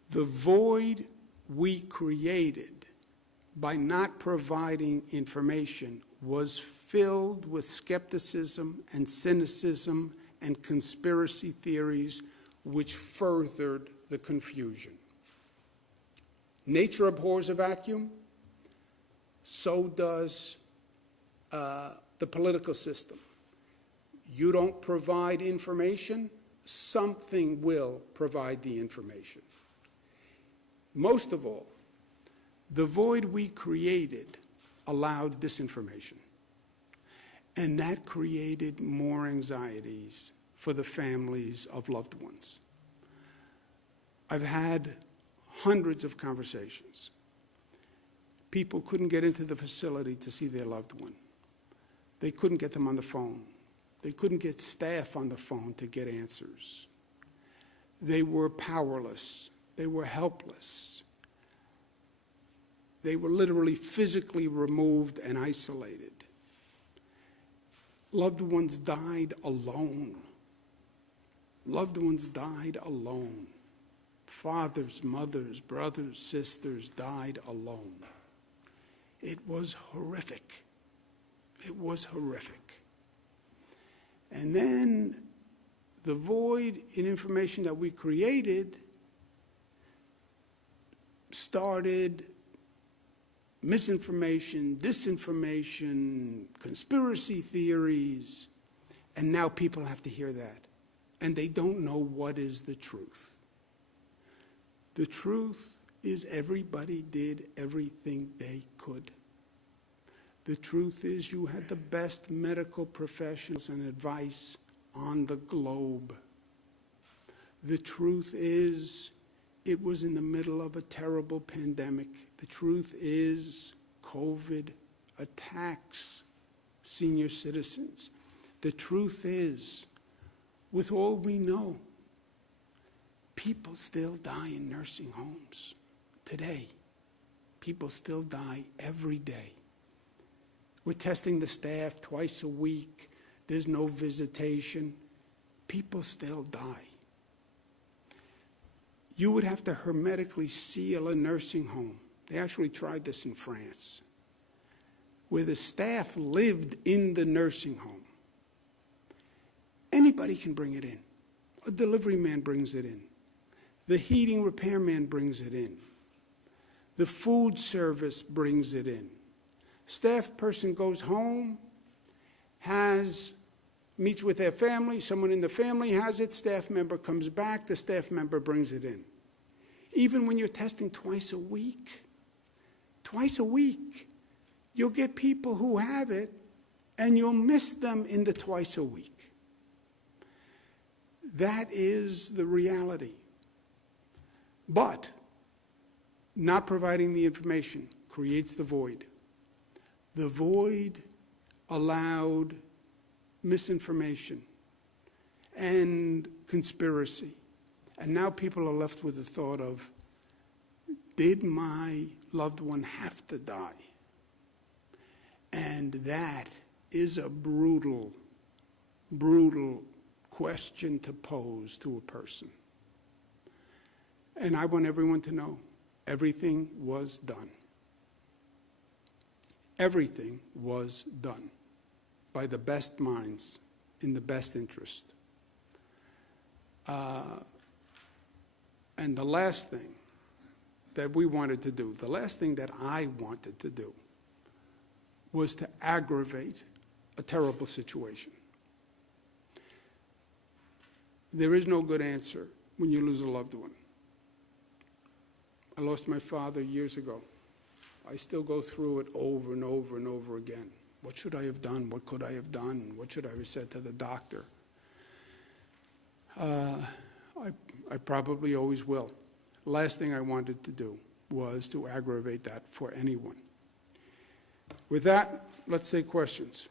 the void we created by not providing information was filled with skepticism and cynicism and conspiracy theories, which furthered the confusion. Nature abhors a vacuum. So does the political system. You don't provide information, something will provide the information. Most of all, the void we created allowed disinformation. And that created more anxieties for the families of loved ones. I've had hundreds of conversations. People couldn't get into the facility to see their loved one. They couldn't get them on the phone. They couldn't get staff on the phone to get answers. They were powerless. They were helpless. They were literally physically removed and isolated. Loved ones died alone. Loved ones died alone. Fathers, mothers, brothers, sisters died alone. It was horrific. It was horrific. And then the void in information that we created started misinformation, disinformation, conspiracy theories, and now people have to hear that. And they don't know what is the truth. The truth is everybody did everything they could. The truth is you had the best medical professionals and advice on the globe. The truth is it was in the middle of a terrible pandemic. The truth is COVID attacks senior citizens. The truth is, with all we know, people still die in nursing homes today. People still die every day. We're testing the staff twice a week. There's no visitation. People still die. You would have to hermetically seal a nursing home. They actually tried this in France, where the staff lived in the nursing home. Anybody can bring it in. A delivery man brings it in. The heating repairman brings it in. The food service brings it in. Staff person goes home, meets with their family, someone in the family has it, staff member comes back, the staff member brings it in. Even when you're testing twice a week, you'll get people who have it and you'll miss them in the twice a week. That is the reality. But not providing the information creates the void. The void allowed misinformation and conspiracy. And now people are left with the thought of, did my loved one have to die? And that is a brutal, brutal question to pose to a person. And I want everyone to know, everything was done. Everything was done by the best minds in the best interest. And the last thing that we wanted to do, the last thing that I wanted to do, was to aggravate a terrible situation. There is no good answer when you lose a loved one. I lost my father years ago. I still go through it over and over and over again. What should I have done? What could I have done? What should I have said to the doctor? I probably always will. Last thing I wanted to do was to aggravate that for anyone. With that, let's take questions.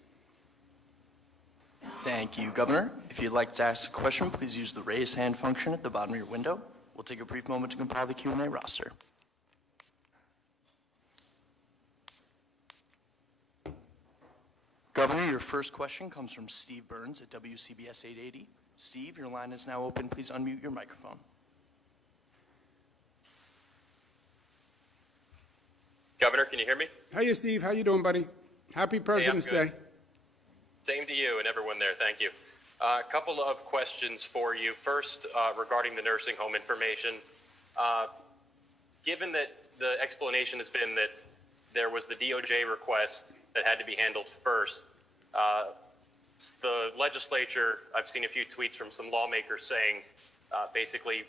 Thank you, Governor. If you'd like to ask a question, please use the raise hand function at the bottom of your window. We'll take a brief moment to compile the Q&A roster. Governor, your first question comes from Steve Burns at WCBS 880. Steve, your line is now open. Please unmute your microphone. Governor, can you hear me? Hiya, Steve. How you doing, buddy? Happy President's Day. Same to you and everyone there. Thank you. A couple of questions for you. First, regarding the nursing home information. Given that the explanation has been that there was the DOJ request that had to be handled first, the legislature, I've seen a few tweets from some lawmakers saying, basically,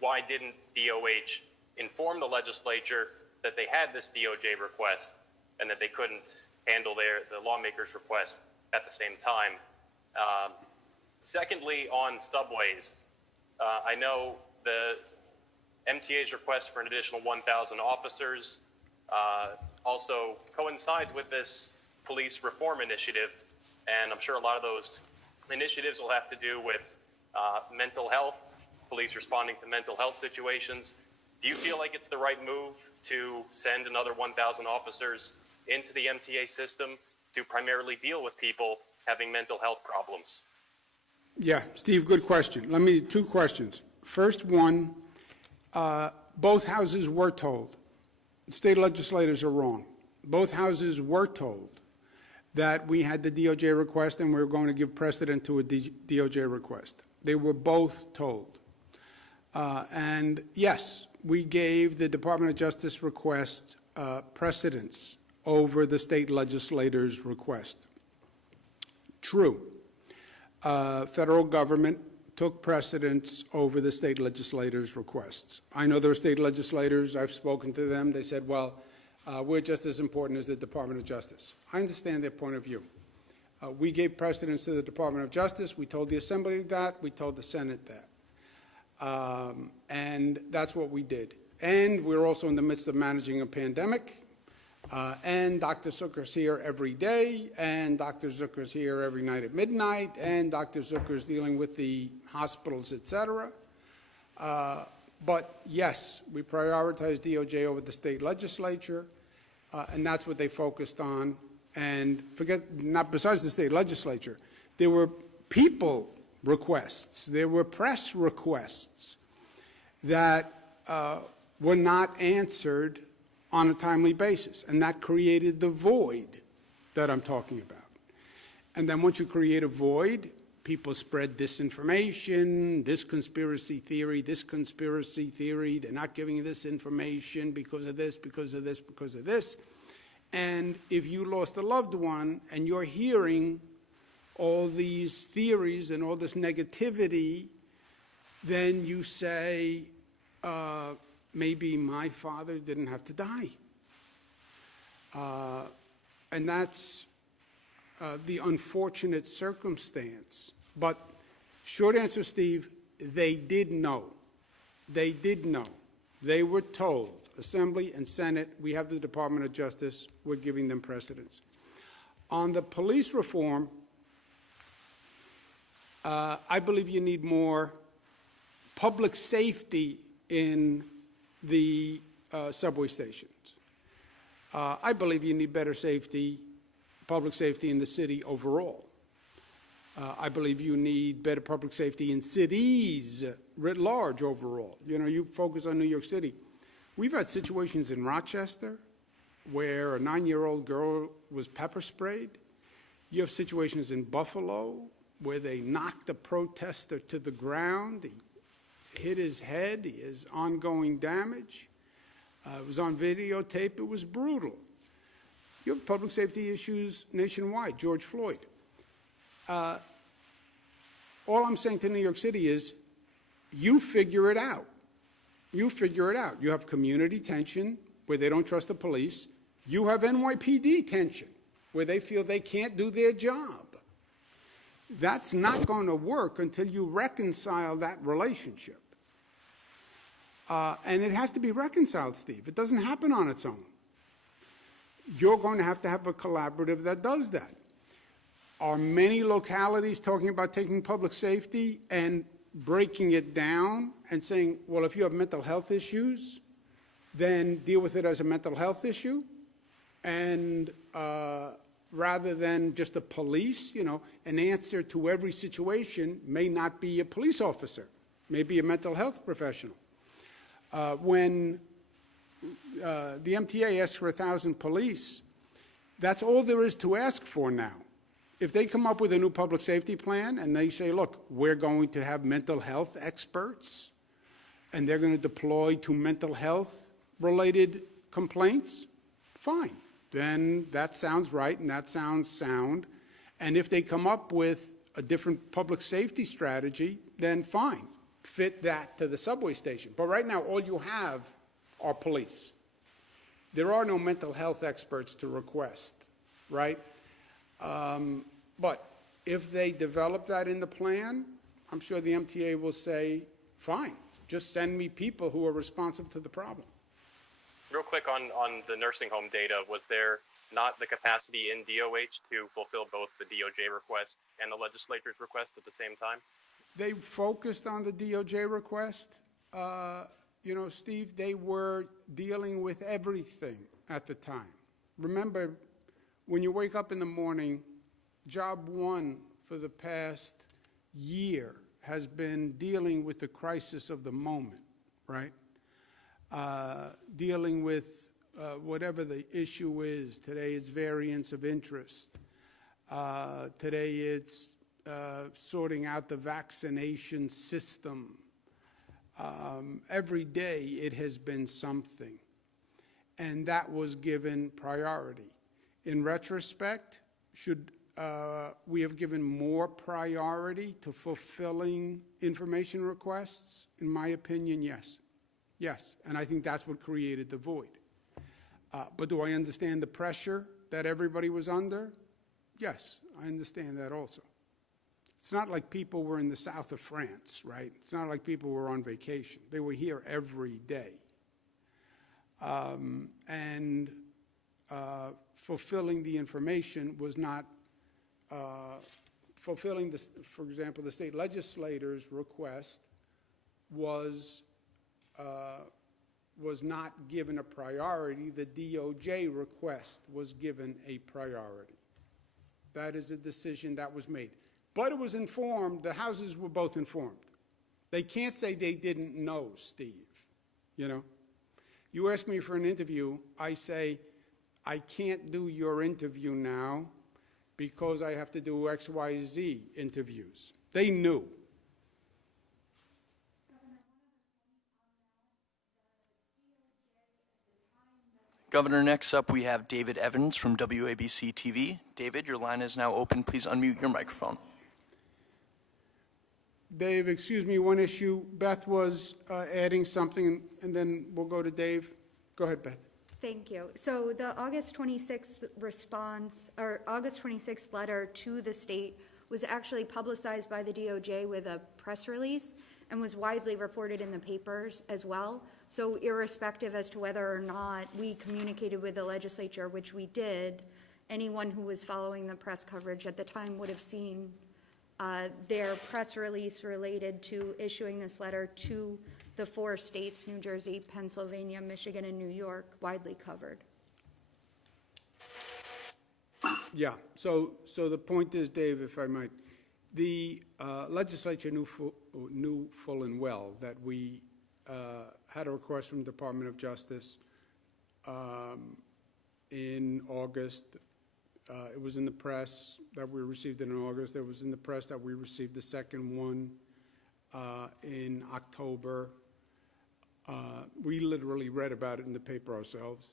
why didn't DOH inform the legislature that they had this DOJ request and that they couldn't handle the lawmakers' request at the same time? Secondly, on subways, I know the MTA's request for an additional 1,000 officers also coincides with this police reform initiative, and I'm sure a lot of those initiatives will have to do with mental health, police responding to mental health situations. Do you feel like it's the right move to send another 1,000 officers into the MTA system to primarily deal with people having mental health problems? Yeah, Steve, good question. Two questions. First one, both houses were told. State legislators are wrong. Both houses were told that we had the DOJ request and we were going to give precedent to a DOJ request. They were both told. And yes, we gave the Department of Justice request precedence over the state legislator's request. True. Federal government took precedence over the state legislators' requests. I know there are state legislators, I've spoken to them, they said, well, we're just as important as the Department of Justice. I understand their point of view. We gave precedence to the Department of Justice, we told the Assembly that, we told the Senate that. And that's what we did. And we're also in the midst of managing a pandemic, and Dr. Zucker's here every day, and Dr. Zucker's here every night at midnight, and Dr. Zucker's dealing with the hospitals, et cetera. But yes, we prioritized DOJ over the state legislature, and that's what they focused on. And forget, not besides the state legislature, there were people requests, there were press requests that were not answered on a timely basis, and that created the void that I'm talking about. And then once you create a void, people spread disinformation, this conspiracy theory, they're not giving you this information because of this, because of this, because of this. And if you lost a loved one and you're hearing all these theories and all this negativity, then you say, maybe my father didn't have to die. And that's the unfortunate circumstance. But short answer, Steve, they did know. They did know. They were told, Assembly and Senate, we have the Department of Justice, we're giving them precedence. On the police reform, I believe you need more public safety in the subway stations. I believe you need better safety, public safety in the city overall. I believe you need better public safety in cities writ large overall. You know, you focus on New York City. We've had situations in Rochester where a 9-year-old girl was pepper sprayed. You have situations in Buffalo where they knocked a protester to the ground. He hit his head. He has ongoing damage. It was on videotape. It was brutal. You have public safety issues nationwide, George Floyd. All I'm saying to New York City is, you figure it out. You figure it out. You have community tension where they don't trust the police. You have NYPD tension where they feel they can't do their job. That's not going to work until you reconcile that relationship. And it has to be reconciled, Steve. It doesn't happen on its own. You're going to have a collaborative that does that. Are many localities talking about taking public safety and breaking it down and saying, well, if you have mental health issues, then deal with it as a mental health issue? And rather than just the police, you know, an answer to every situation may not be a police officer, maybe a mental health professional. When the MTA asks for 1,000 police, that's all there is to ask for now. If they come up with a new public safety plan and they say, look, we're going to have mental health experts and they're going to deploy to mental health related complaints, fine. Then that sounds right and that sounds sound. And if they come up with a different public safety strategy, then fine. Fit that to the subway station. But right now, all you have are police. There are no mental health experts to request, right? But if they develop that in the plan, I'm sure the MTA will say, fine, just send me people who are responsive to the problem. Real quick on the nursing home data, was there not the capacity in DOH to fulfill both the DOJ request and the legislature's request at the same time? They focused on the DOJ request. You know, Steve, they were dealing with everything at the time. Remember, when you wake up in the morning, job one for the past year has been dealing with the crisis of the moment, right? Dealing with whatever the issue is. Today it's variance of interest. Today it's sorting out the vaccination system. Every day it has been something. and that was given priority. In retrospect, should we have given more priority to fulfilling information requests? In my opinion, yes. Yes, and I think that's what created the void. But do I understand the pressure that everybody was under? Yes, I understand that also. It's not like people were in the south of France, right? It's not like people were on vacation. They were here every day. And fulfilling the information was not fulfilling, for example, the state legislator's request was not given a priority. The DOJ request was given a priority. That is a decision that was made. But it was informed, the houses were both informed. They can't say they didn't know, Steve, you know? You ask me for an interview, I say, I can't do your interview now because I have to do XYZ interviews. They knew. Governor, next up we have David Evans from WABC TV. David, your line is now open. Please unmute your microphone. Dave, excuse me, one issue. Beth was adding something, and then we'll go to Dave. Go ahead, Beth. Thank you. So the August 26th response, or August 26th letter to the state was actually publicized by the DOJ with a press release and was widely reported in the papers as well. So irrespective as to whether or not we communicated with the legislature, which we did, anyone who was following the press coverage at the time would have seen their press release related to issuing this letter to the 4 states, New Jersey, Pennsylvania, Michigan, and New York, widely covered. Yeah, so the point is, Dave, if I might, the legislature knew full and well that we had a request from the Department of Justice in August. It was in the press that we received it in August. It was in the press that we received the second one in October. We literally read about it in the paper ourselves.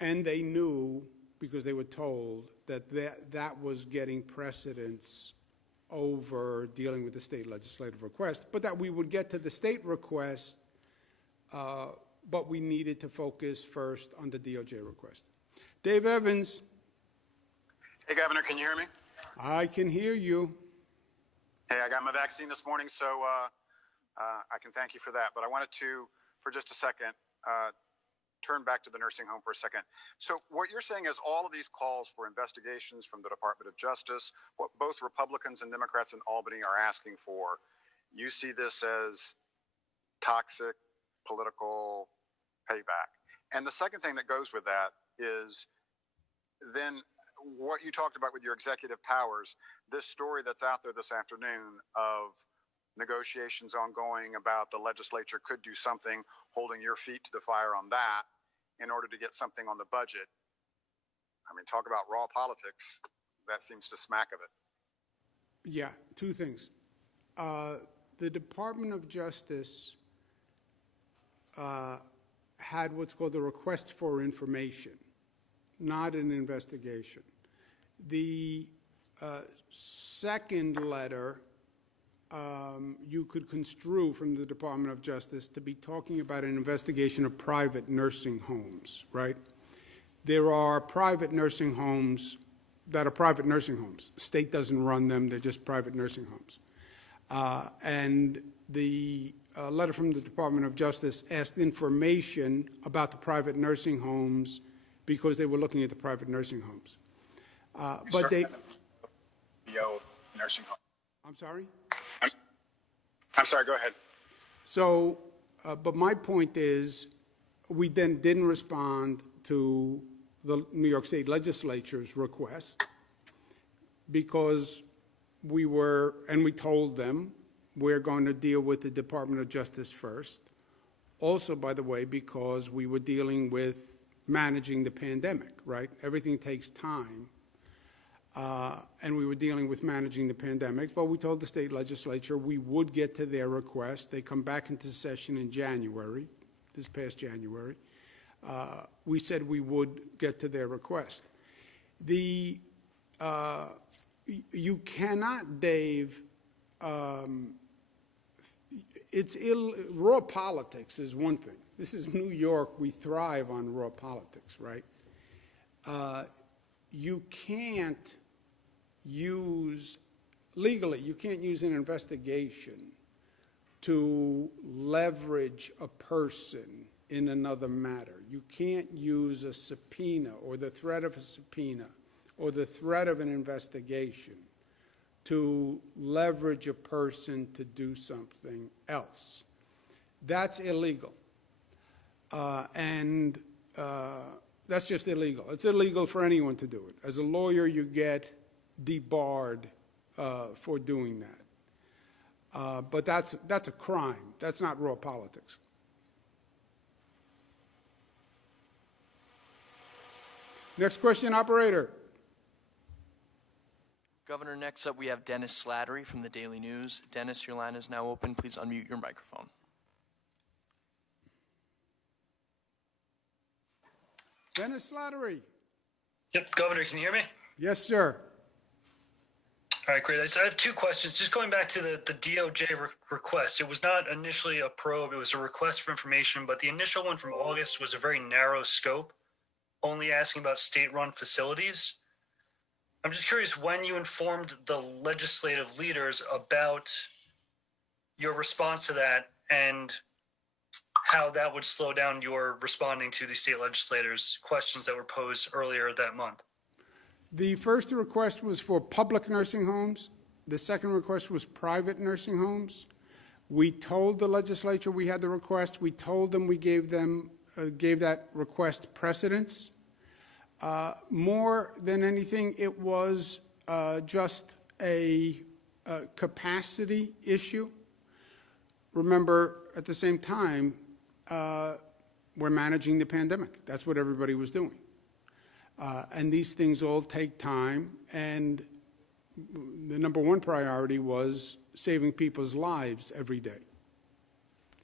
And they knew, because they were told, that was getting precedence over dealing with the state legislative request, but that we would get to the state request, but we needed to focus first on the DOJ request. Dave Evans. Hey, Governor, can you hear me? I can hear you. Hey, I got my vaccine this morning, so I can thank you for that. But I wanted to, for just a second, turn back to the nursing home for a second. So what you're saying is all of these calls for investigations from the Department of Justice, what both Republicans and Democrats in Albany are asking for, you see this as toxic political payback. And the second thing that goes with that is then what you talked about with your executive powers, this story that's out there this afternoon of negotiations ongoing about the legislature could do something, holding your feet to the fire on that in order to get something on the budget. I mean, talk about raw politics. That seems to smack of it. Yeah, 2 things. The Department of Justice had what's called a request for information, not an investigation. The second letter you could construe from the Department of Justice to be talking about an investigation of private nursing homes, right? There are private nursing homes that are private nursing homes. The state doesn't run them, they're just private nursing homes. And the letter from the Department of Justice asked information about the private nursing homes because they were looking at the private nursing homes. But they... nursing home. I'm sorry? I'm sorry, go ahead. So, but my point is, we then didn't respond to the New York State Legislature's request because we were, and we told them, we're going to deal with the Department of Justice first. Also, by the way, because we were dealing with managing the pandemic, right? Everything takes time. And we were dealing with managing the pandemic, but we told the state legislature we would get to their request. They come back into session in January, this past January. we said we would get to their request. You cannot, Dave, raw politics is one thing. This is New York. We thrive on raw politics, right? You can't use, legally, you can't use an investigation to leverage a person in another matter. You can't use a subpoena or the threat of a subpoena or the threat of an investigation to leverage a person to do something else. That's illegal. That's just illegal. It's illegal for anyone to do it. As a lawyer, you get debarred for doing that. But that's a crime. That's not raw politics. Next question, operator. Governor, next up we have Dennis Slattery from the Daily News. Dennis, your line is now open. Please unmute your microphone. Dennis Slattery. Yep, Governor, can you hear me? Yes, sir. All right, great. I have two questions. Just going back to the DOJ request. It was not initially a probe. It was a request for information, but the initial one from August was a very narrow scope, only asking about state-run facilities. I'm just curious when you informed the legislative leaders about your response to that and how that would slow down your responding to the state legislators' questions that were posed earlier that month. The first request was for public nursing homes. The second request was private nursing homes. We told the legislature we had the request. We told them we gave that request precedence. More than anything, it was just a capacity issue. Remember, at the same time, we're managing the pandemic. That's what everybody was doing. And these things all take time, and the number one priority was saving people's lives every day.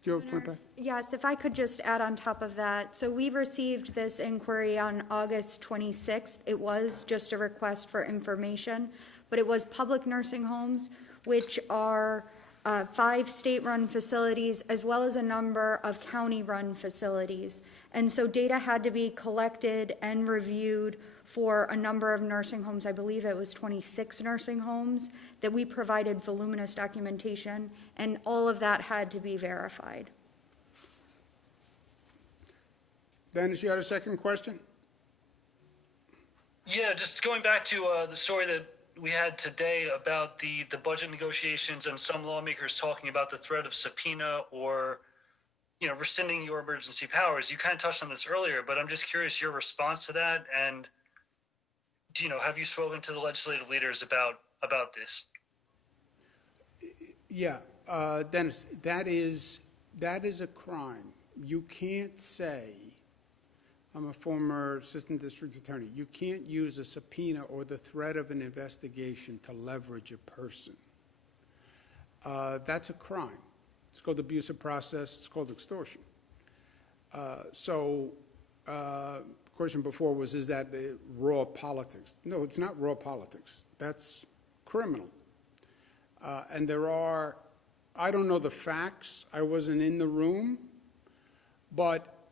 Do you have a point back? Yes, if I could just add on top of that. So we received this inquiry on August 26th. It was just a request for information, but it was public nursing homes, which are 5 state-run facilities, as well as a number of county-run facilities. And so data had to be collected and reviewed for a number of nursing homes. I believe it was 26 nursing homes that we provided voluminous documentation, and all of that had to be verified. Dennis, you had a second question? Yeah, just going back to the story that we had today about the budget negotiations and some lawmakers talking about the threat of subpoena or, rescinding your emergency powers. You kind of touched on this earlier, but I'm just curious your response to that, and have you spoken to the legislative leaders about this? Yeah, Dennis, that is a crime. You can't say, I'm a former assistant district attorney, you can't use a subpoena or the threat of an investigation to leverage a person. That's a crime. It's called abuse of process. It's called extortion. Question before was, is that raw politics? No, it's not raw politics. That's criminal. And there are, I don't know the facts. I wasn't in the room, but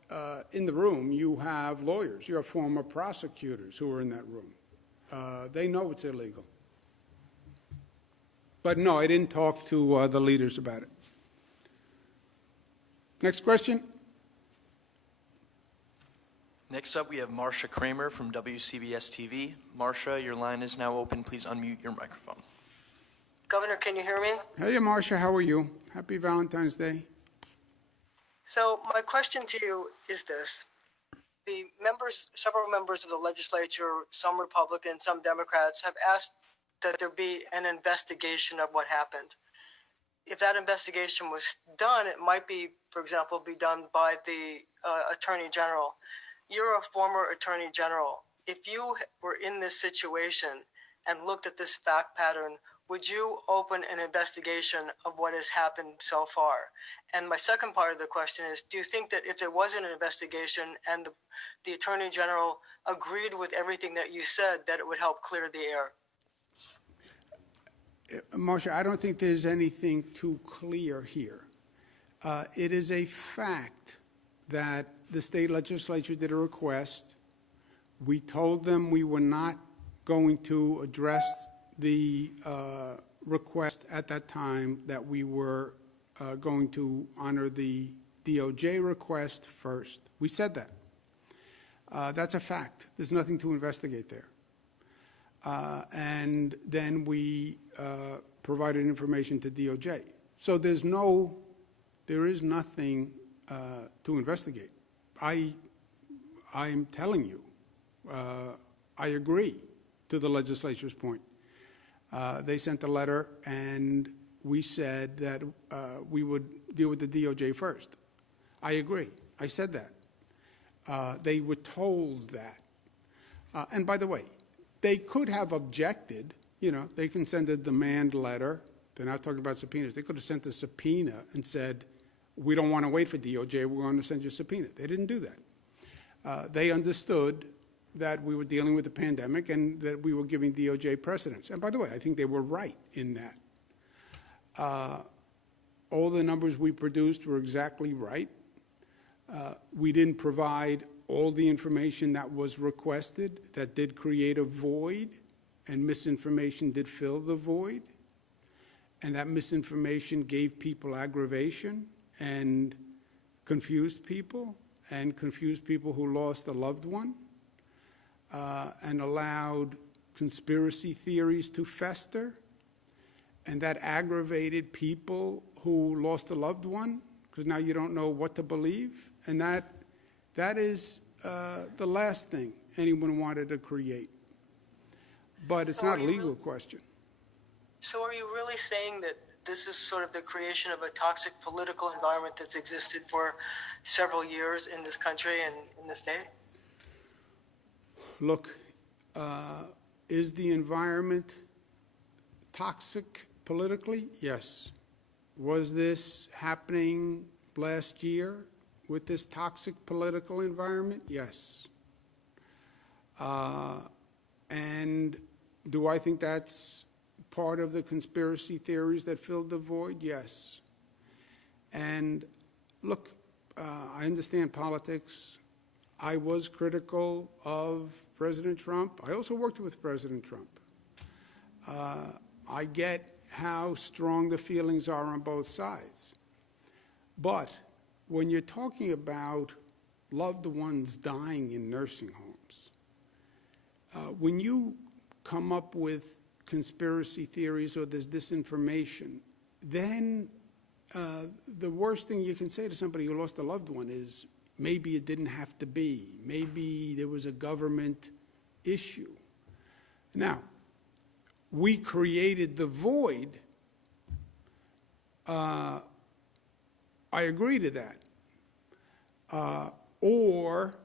in the room you have lawyers. You have former prosecutors who are in that room. They know it's illegal. But no, I didn't talk to the leaders about it. Next question. Next up, we have Marcia Kramer from WCBS TV. Marcia, your line is now open. Please unmute your microphone. Governor, can you hear me? Hey, Marcia, how are you? Happy Valentine's Day. So my question to you is this. Several members of the legislature, some Republicans, some Democrats, have asked that there be an investigation of what happened. If that investigation was done, it might be, for example, be done by the Attorney General. You're a former Attorney General. If you were in this situation and looked at this fact pattern, would you open an investigation of what has happened so far? And my second part of the question is, do you think that if there wasn't an investigation and the Attorney General agreed with everything that you said, that it would help clear the air? Marsha, I don't think there's anything too clear here. It is a fact that the state legislature did a request. We told them we were not going to address the request at that time, that we were going to honor the DOJ request first. We said that. That's a fact. There's nothing to investigate there. And then we provided information to DOJ. So there is nothing to investigate. I'm telling you, I agree to the legislature's point. They sent a letter, and we said that we would deal with the DOJ first. I agree. I said that. They were told that. And by the way, they could have objected. You know, they can send a demand letter. They're not talking about subpoenas. They could have sent a subpoena and said, we don't want to wait for DOJ. We're going to send you a subpoena. They didn't do that. They understood that we were dealing with the pandemic and that we were giving DOJ precedence. And by the way, I think they were right in that. All the numbers we produced were exactly right. We didn't provide all the information that was requested. That did create a void, and misinformation did fill the void. And that misinformation gave people aggravation and confused people who lost a loved one, and allowed conspiracy theories to fester. And that aggravated people who lost a loved one, because now you don't know what to believe. And that is the last thing anyone wanted to create. But it's not a legal question. So are you really saying that this is sort of the creation of a toxic political environment that's existed for several years in this country and in the state? Look, is the environment toxic politically? Yes. Was this happening last year with this toxic political environment? Yes. And do I think that's part of the conspiracy theories that filled the void? Yes. And look, I understand politics. I was critical of President Trump. I also worked with President Trump. I get how strong the feelings are on both sides. But when you're talking about loved ones dying in nursing homes, when you come up with conspiracy theories or there's disinformation, then the worst thing you can say to somebody who lost a loved one is, maybe it didn't have to be. Maybe there was a government issue. Now, we created the void. I agree to that. Or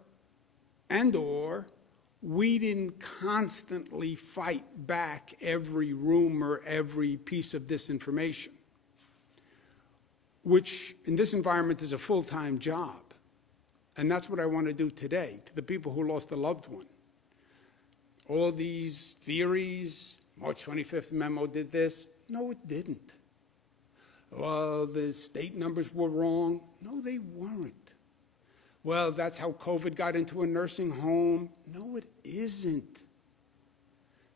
we didn't constantly fight back every rumor, every piece of disinformation, which in this environment is a full-time job. And that's what I want to do today to the people who lost a loved one. All these theories, March 25th memo did this. No, it didn't. Well, the state numbers were wrong. No, they weren't. Well, that's how COVID got into a nursing home. No, it isn't.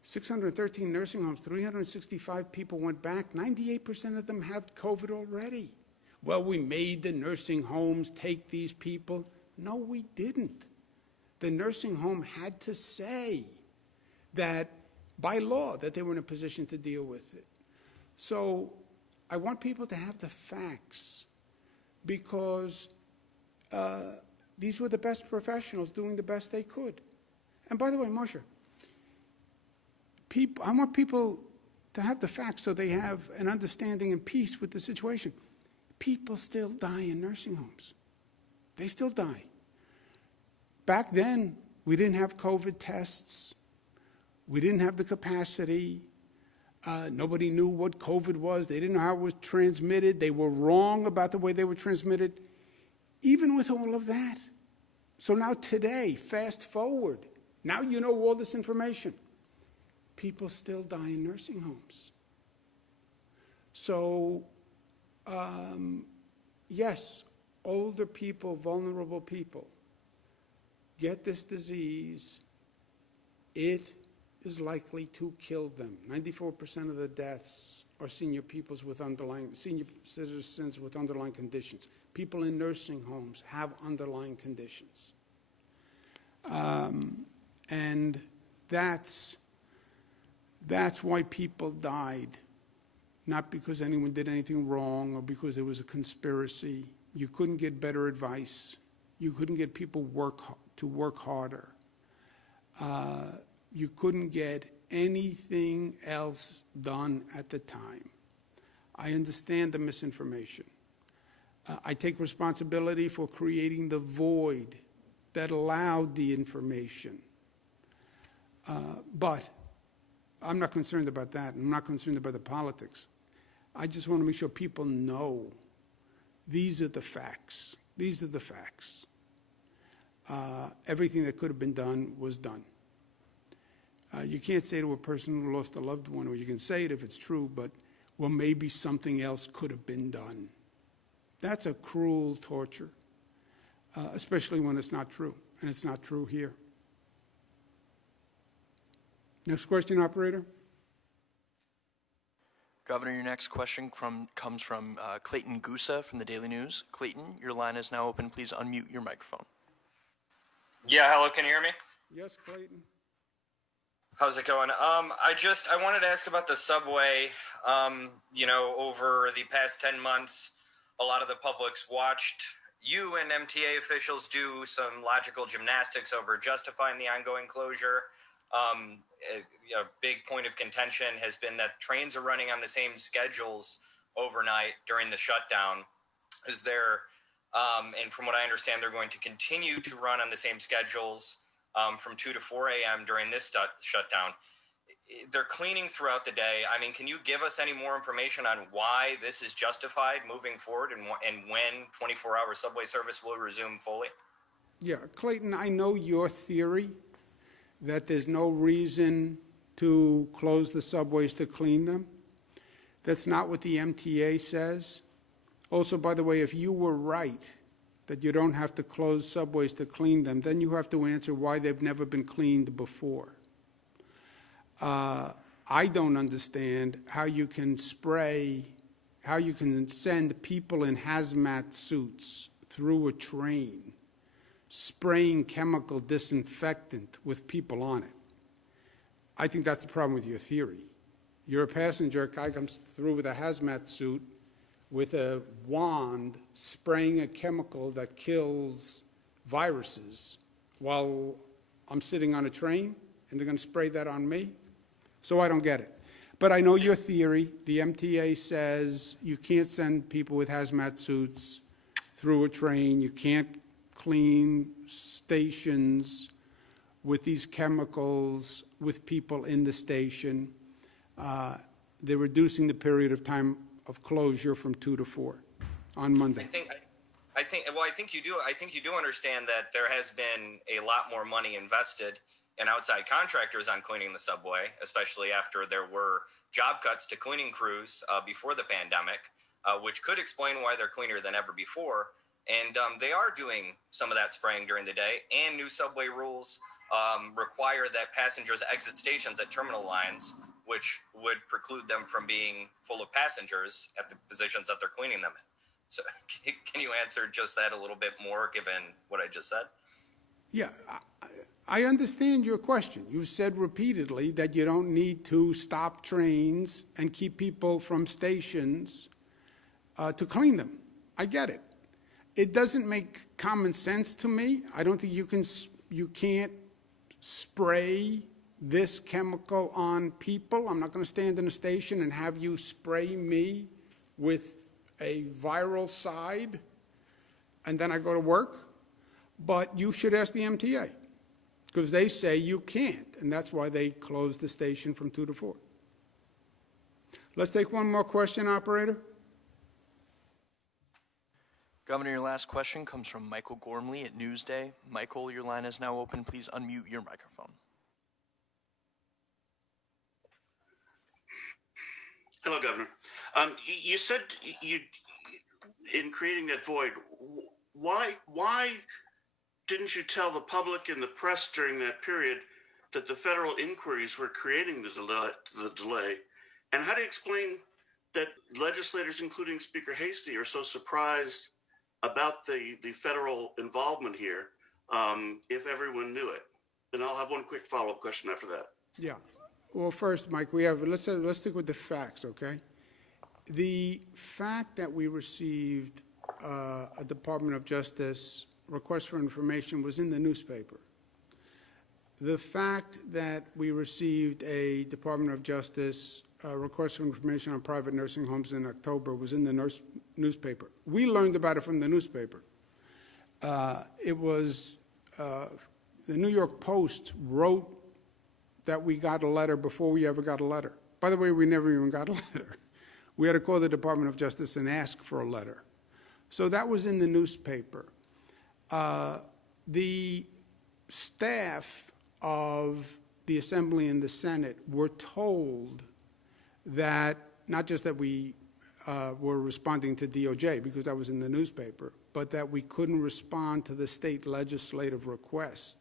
613 nursing homes, 365 people went back. 98% of them have COVID already. Well, we made the nursing homes take these people. No, we didn't. The nursing home had to say that, by law, that they were in a position to deal with it. So I want people to have the facts, because these were the best professionals doing the best they could. And by the way, Marsha, I want people to have the facts so they have an understanding and peace with the situation. People still die in nursing homes. They still die. Back then, we didn't have COVID tests. We didn't have the capacity. Nobody knew what COVID was. They didn't know how it was transmitted. They were wrong about the way they were transmitted. Even with all of that. So now today, fast forward, now you know all this information. People still die in nursing homes. So, yes, older people, vulnerable people, get this disease. It is likely to kill them. 94% of the deaths are senior citizens with underlying conditions. People in nursing homes have underlying conditions. And that's why people died, not because anyone did anything wrong or because there was a conspiracy. You couldn't get better advice. You couldn't get people to work harder. You couldn't get anything else done at the time. I understand the misinformation. I take responsibility for creating the void that allowed the information. But I'm not concerned about that. I'm not concerned about the politics. I just want to make sure people know these are the facts. These are the facts. Everything that could have been done was done. You can't say to a person who lost a loved one, or you can say it if it's true, but, well, maybe something else could have been done. That's a cruel torture, especially when it's not true, and it's not true here. Next question, operator. Governor, your next question comes from Clayton Gusa from the Daily News. Clayton, your line is now open. Please unmute your microphone. Yeah, hello, can you hear me? Yes, Clayton. How's it going? I wanted to ask about the subway. Over the past 10 months, a lot of the public's watched you and MTA officials do some logical gymnastics over justifying the ongoing closure. A big point of contention has been that trains are running on the same schedules overnight during the shutdown. Is there, and from what I understand, they're going to continue to run on the same schedules from 2 to 4 a.m. during this shutdown. They're cleaning throughout the day. I mean, can you give us any more information on why this is justified moving forward and when 24-hour subway service will resume fully? Yeah, Clayton, I know your theory that there's no reason to close the subways to clean them. That's not what the MTA says. Also, by the way, if you were right that you don't have to close subways to clean them, then you have to answer why they've never been cleaned before. I don't understand how you can send people in hazmat suits through a train, spraying chemical disinfectant with people on it. I think that's the problem with your theory. You're a passenger, a guy comes through with a hazmat suit with a wand spraying a chemical that kills viruses while I'm sitting on a train, and they're going to spray that on me? So I don't get it. But I know your theory. The MTA says you can't send people with hazmat suits through a train. You can't clean stations with these chemicals with people in the station. They're reducing the period of time of closure from 2 to 4 on Monday. I think you do understand that there has been a lot more money invested in outside contractors on cleaning the subway, especially after there were job cuts to cleaning crews before the pandemic, which could explain why they're cleaner than ever before. And they are doing some of that spraying during the day, and new subway rules require that passengers exit stations at terminal lines, which would preclude them from being full of passengers at the positions that they're cleaning them in. So can you answer just that a little bit more, given what I just said? Yeah, I understand your question. You've said repeatedly that you don't need to stop trains and keep people from stations to clean them. I get it. It doesn't make common sense to me. I don't think you can't spray this chemical on people. I'm not going to stand in a station and have you spray me with a viral side and then I go to work. But you should ask the MTA, because they say you can't, and that's why they closed the station from 2 to 4. Let's take one more question, operator. Governor, your last question comes from Michael Gormley at Newsday. Michael, your line is now open. Please unmute your microphone. Hello, Governor. You said in creating that void, why didn't you tell the public and the press during that period that the federal inquiries were creating the delay? And how do you explain that legislators, including Speaker Hastie, are so surprised about the federal involvement here if everyone knew it? And I'll have one quick follow-up question after that. Yeah. Well, first, Mike, let's stick with the facts, okay? The fact that we received a Department of Justice request for information was in the newspaper. The fact that we received a Department of Justice request for information on private nursing homes in October was in the newspaper. We learned about it from the newspaper. It was the New York Post wrote that we got a letter before we ever got a letter. By the way, we never even got a letter. We had to call the Department of Justice and ask for a letter. So that was in the newspaper. The staff of the Assembly and the Senate were told that, not just that we were responding to DOJ, because that was in the newspaper, but that we couldn't respond to the state legislative request,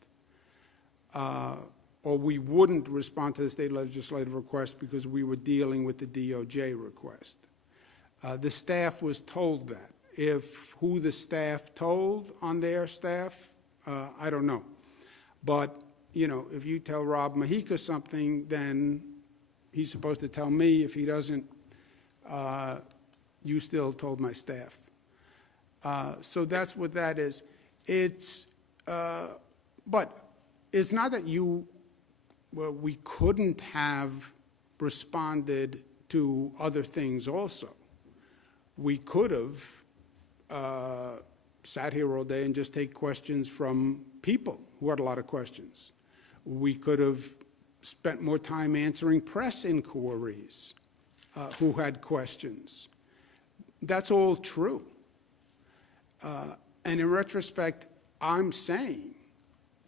or we wouldn't respond to the state legislative request because we were dealing with the DOJ request. The staff was told that. Who the staff told on their staff, I don't know. But, you know, if you tell Rob Mahika something, then he's supposed to tell me. If he doesn't, you still told my staff. So that's what that is. But it's not that we couldn't have responded to other things also. We could have sat here all day and just take questions from people who had a lot of questions. We could have spent more time answering press inquiries who had questions. That's all true. And in retrospect, I'm saying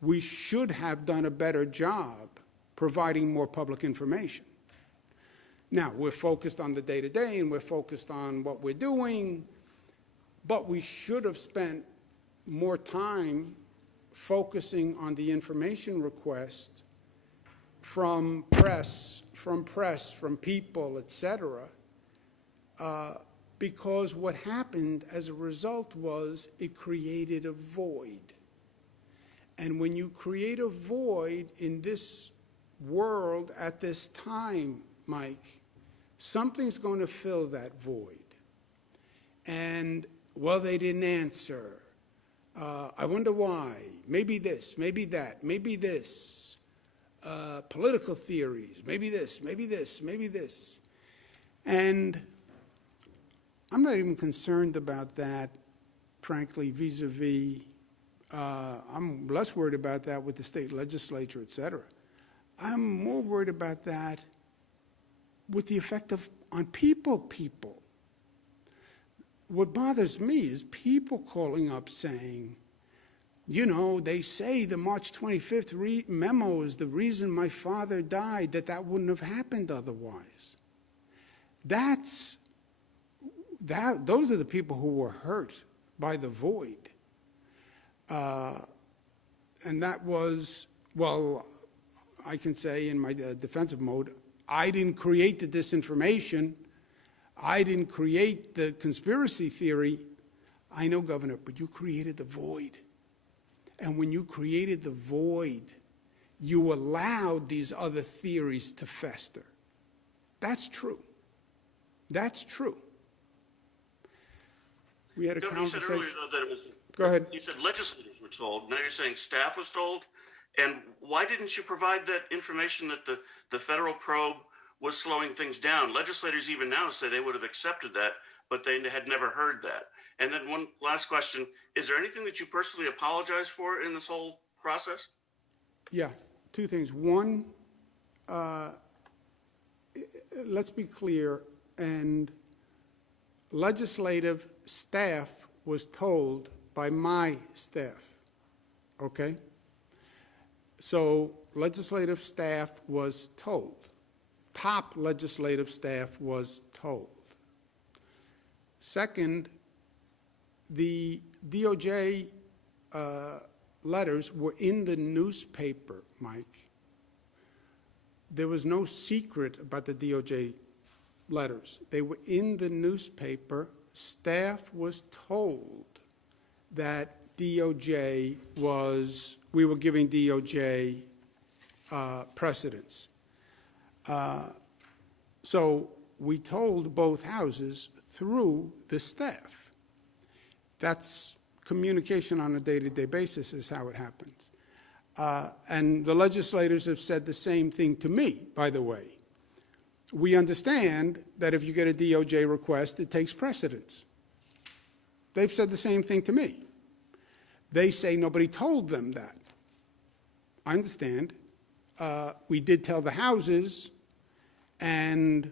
we should have done a better job providing more public information. Now, we're focused on the day-to-day and we're focused on what we're doing, but we should have spent more time focusing on the information request from press, from people, et cetera, because what happened as a result was it created a void. And when you create a void in this world at this time, Mike, something's going to fill that void. And, well, they didn't answer. I wonder why. Maybe this, maybe that, maybe this. Political theories, maybe this, maybe this, maybe this. And I'm not even concerned about that, frankly, vis-a-vis. I'm less worried about that with the state legislature, et cetera. I'm more worried about that with the effect on people. What bothers me is people calling up saying, you know, they say the March 25th memo is the reason my father died, that wouldn't have happened otherwise. Those are the people who were hurt by the void. And that was, well, I can say in my defensive mode, I didn't create the disinformation. I didn't create the conspiracy theory. I know, Governor, but you created the void. And when you created the void, you allowed these other theories to fester. That's true. That's true. We had a conversation. You said earlier, though, that it was. Go ahead. You said legislators were told. Now you're saying staff was told. And why didn't you provide that information that the federal probe was slowing things down? Legislators even now say they would have accepted that, but they had never heard that. And then one last question. Is there anything that you personally apologize for in this whole process? Yeah, two things. One, let's be clear. and legislative staff was told by my staff, okay? So legislative staff was told. Top legislative staff was told. Second, the DOJ letters were in the newspaper, Mike. There was no secret about the DOJ letters. They were in the newspaper. Staff was told that DOJ was, we were giving DOJ precedence. So we told both houses through the staff. That's communication on a day-to-day basis is how it happens. And the legislators have said the same thing to me, by the way. We understand that if you get a DOJ request, it takes precedence. They've said the same thing to me. They say nobody told them that. I understand. We did tell the houses, and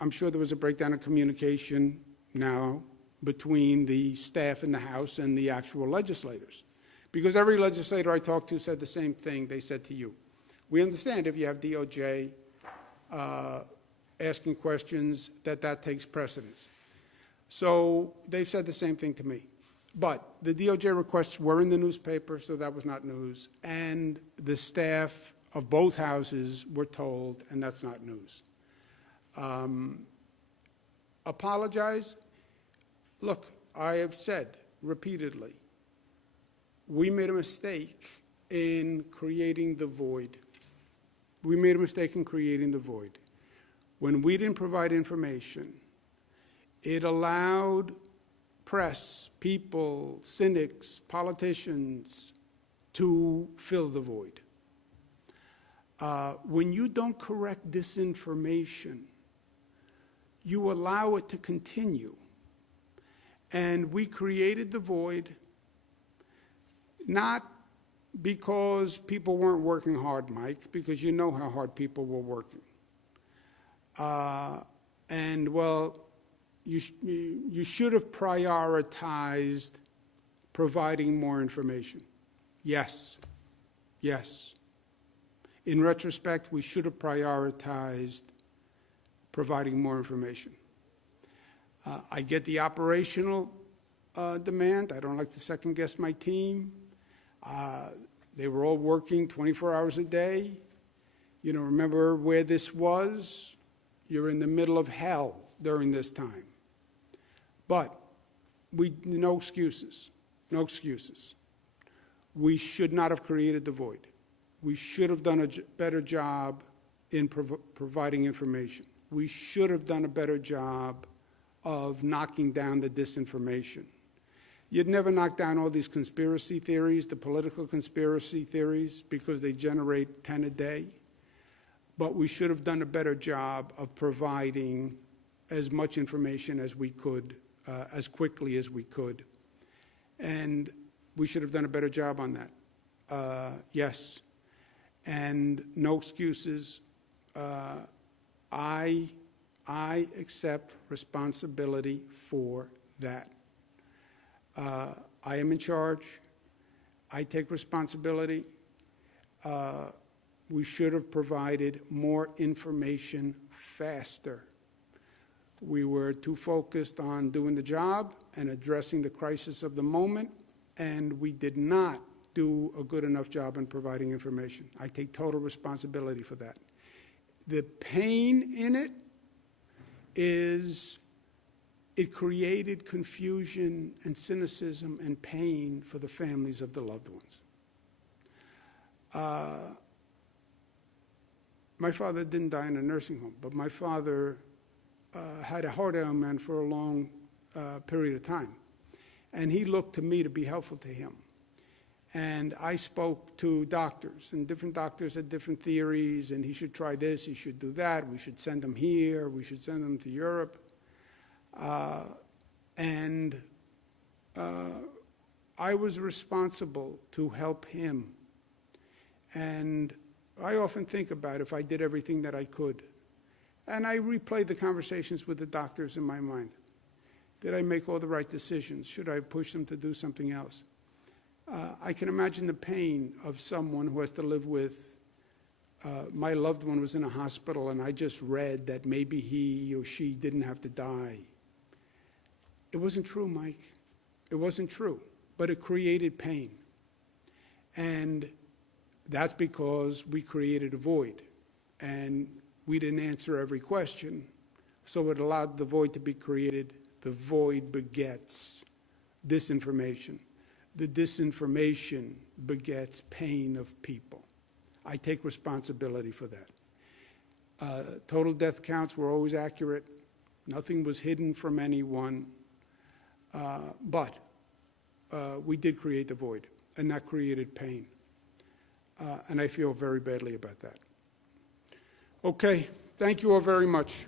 I'm sure there was a breakdown of communication now between the staff in the House and the actual legislators. Because every legislator I talked to said the same thing they said to you. We understand if you have DOJ asking questions that takes precedence. So they've said the same thing to me. But the DOJ requests were in the newspaper, so that was not news. And the staff of both houses were told, and that's not news. Apologize. Look, I have said repeatedly, we made a mistake in creating the void. We made a mistake in creating the void. When we didn't provide information, it allowed press, people, cynics, politicians to fill the void. When you don't correct disinformation, you allow it to continue. And we created the void not because people weren't working hard, Mike, because you know how hard people were working. And, well, you should have prioritized providing more information. Yes. Yes. In retrospect, we should have prioritized providing more information. I get the operational demand. I don't like to second-guess my team. They were all working 24 hours a day. You know, remember where this was? You're in the middle of hell during this time. But no excuses, no excuses. We should not have created the void. We should have done a better job in providing information. We should have done a better job of knocking down the disinformation. You'd never knock down all these conspiracy theories, the political conspiracy theories, because they generate 10 a day. But we should have done a better job of providing as much information as we could, as quickly as we could. And we should have done a better job on that. Yes. And no excuses. I accept responsibility for that. I am in charge. I take responsibility. We should have provided more information faster. We were too focused on doing the job and addressing the crisis of the moment, and we did not do a good enough job in providing information. I take total responsibility for that. The pain in it is it created confusion and cynicism and pain for the families of the loved ones. My father didn't die in a nursing home, but my father had a heart ailment for a long period of time. And he looked to me to be helpful to him. And I spoke to doctors, and different doctors had different theories, and he should try this, he should do that, we should send him here, we should send him to Europe. I was responsible to help him. And I often think about if I did everything that I could. And I replayed the conversations with the doctors in my mind. Did I make all the right decisions? Should I push them to do something else? I can imagine the pain of someone who has to live with, my loved one was in a hospital and I just read that maybe he or she didn't have to die. It wasn't true, Mike. It wasn't true, but it created pain. And that's because we created a void. And we didn't answer every question, so it allowed the void to be created. The void begets disinformation. The disinformation begets pain of people. I take responsibility for that. Total death counts were always accurate. Nothing was hidden from anyone. But we did create the void, and that created pain. And I feel very badly about that. Okay, thank you all very much.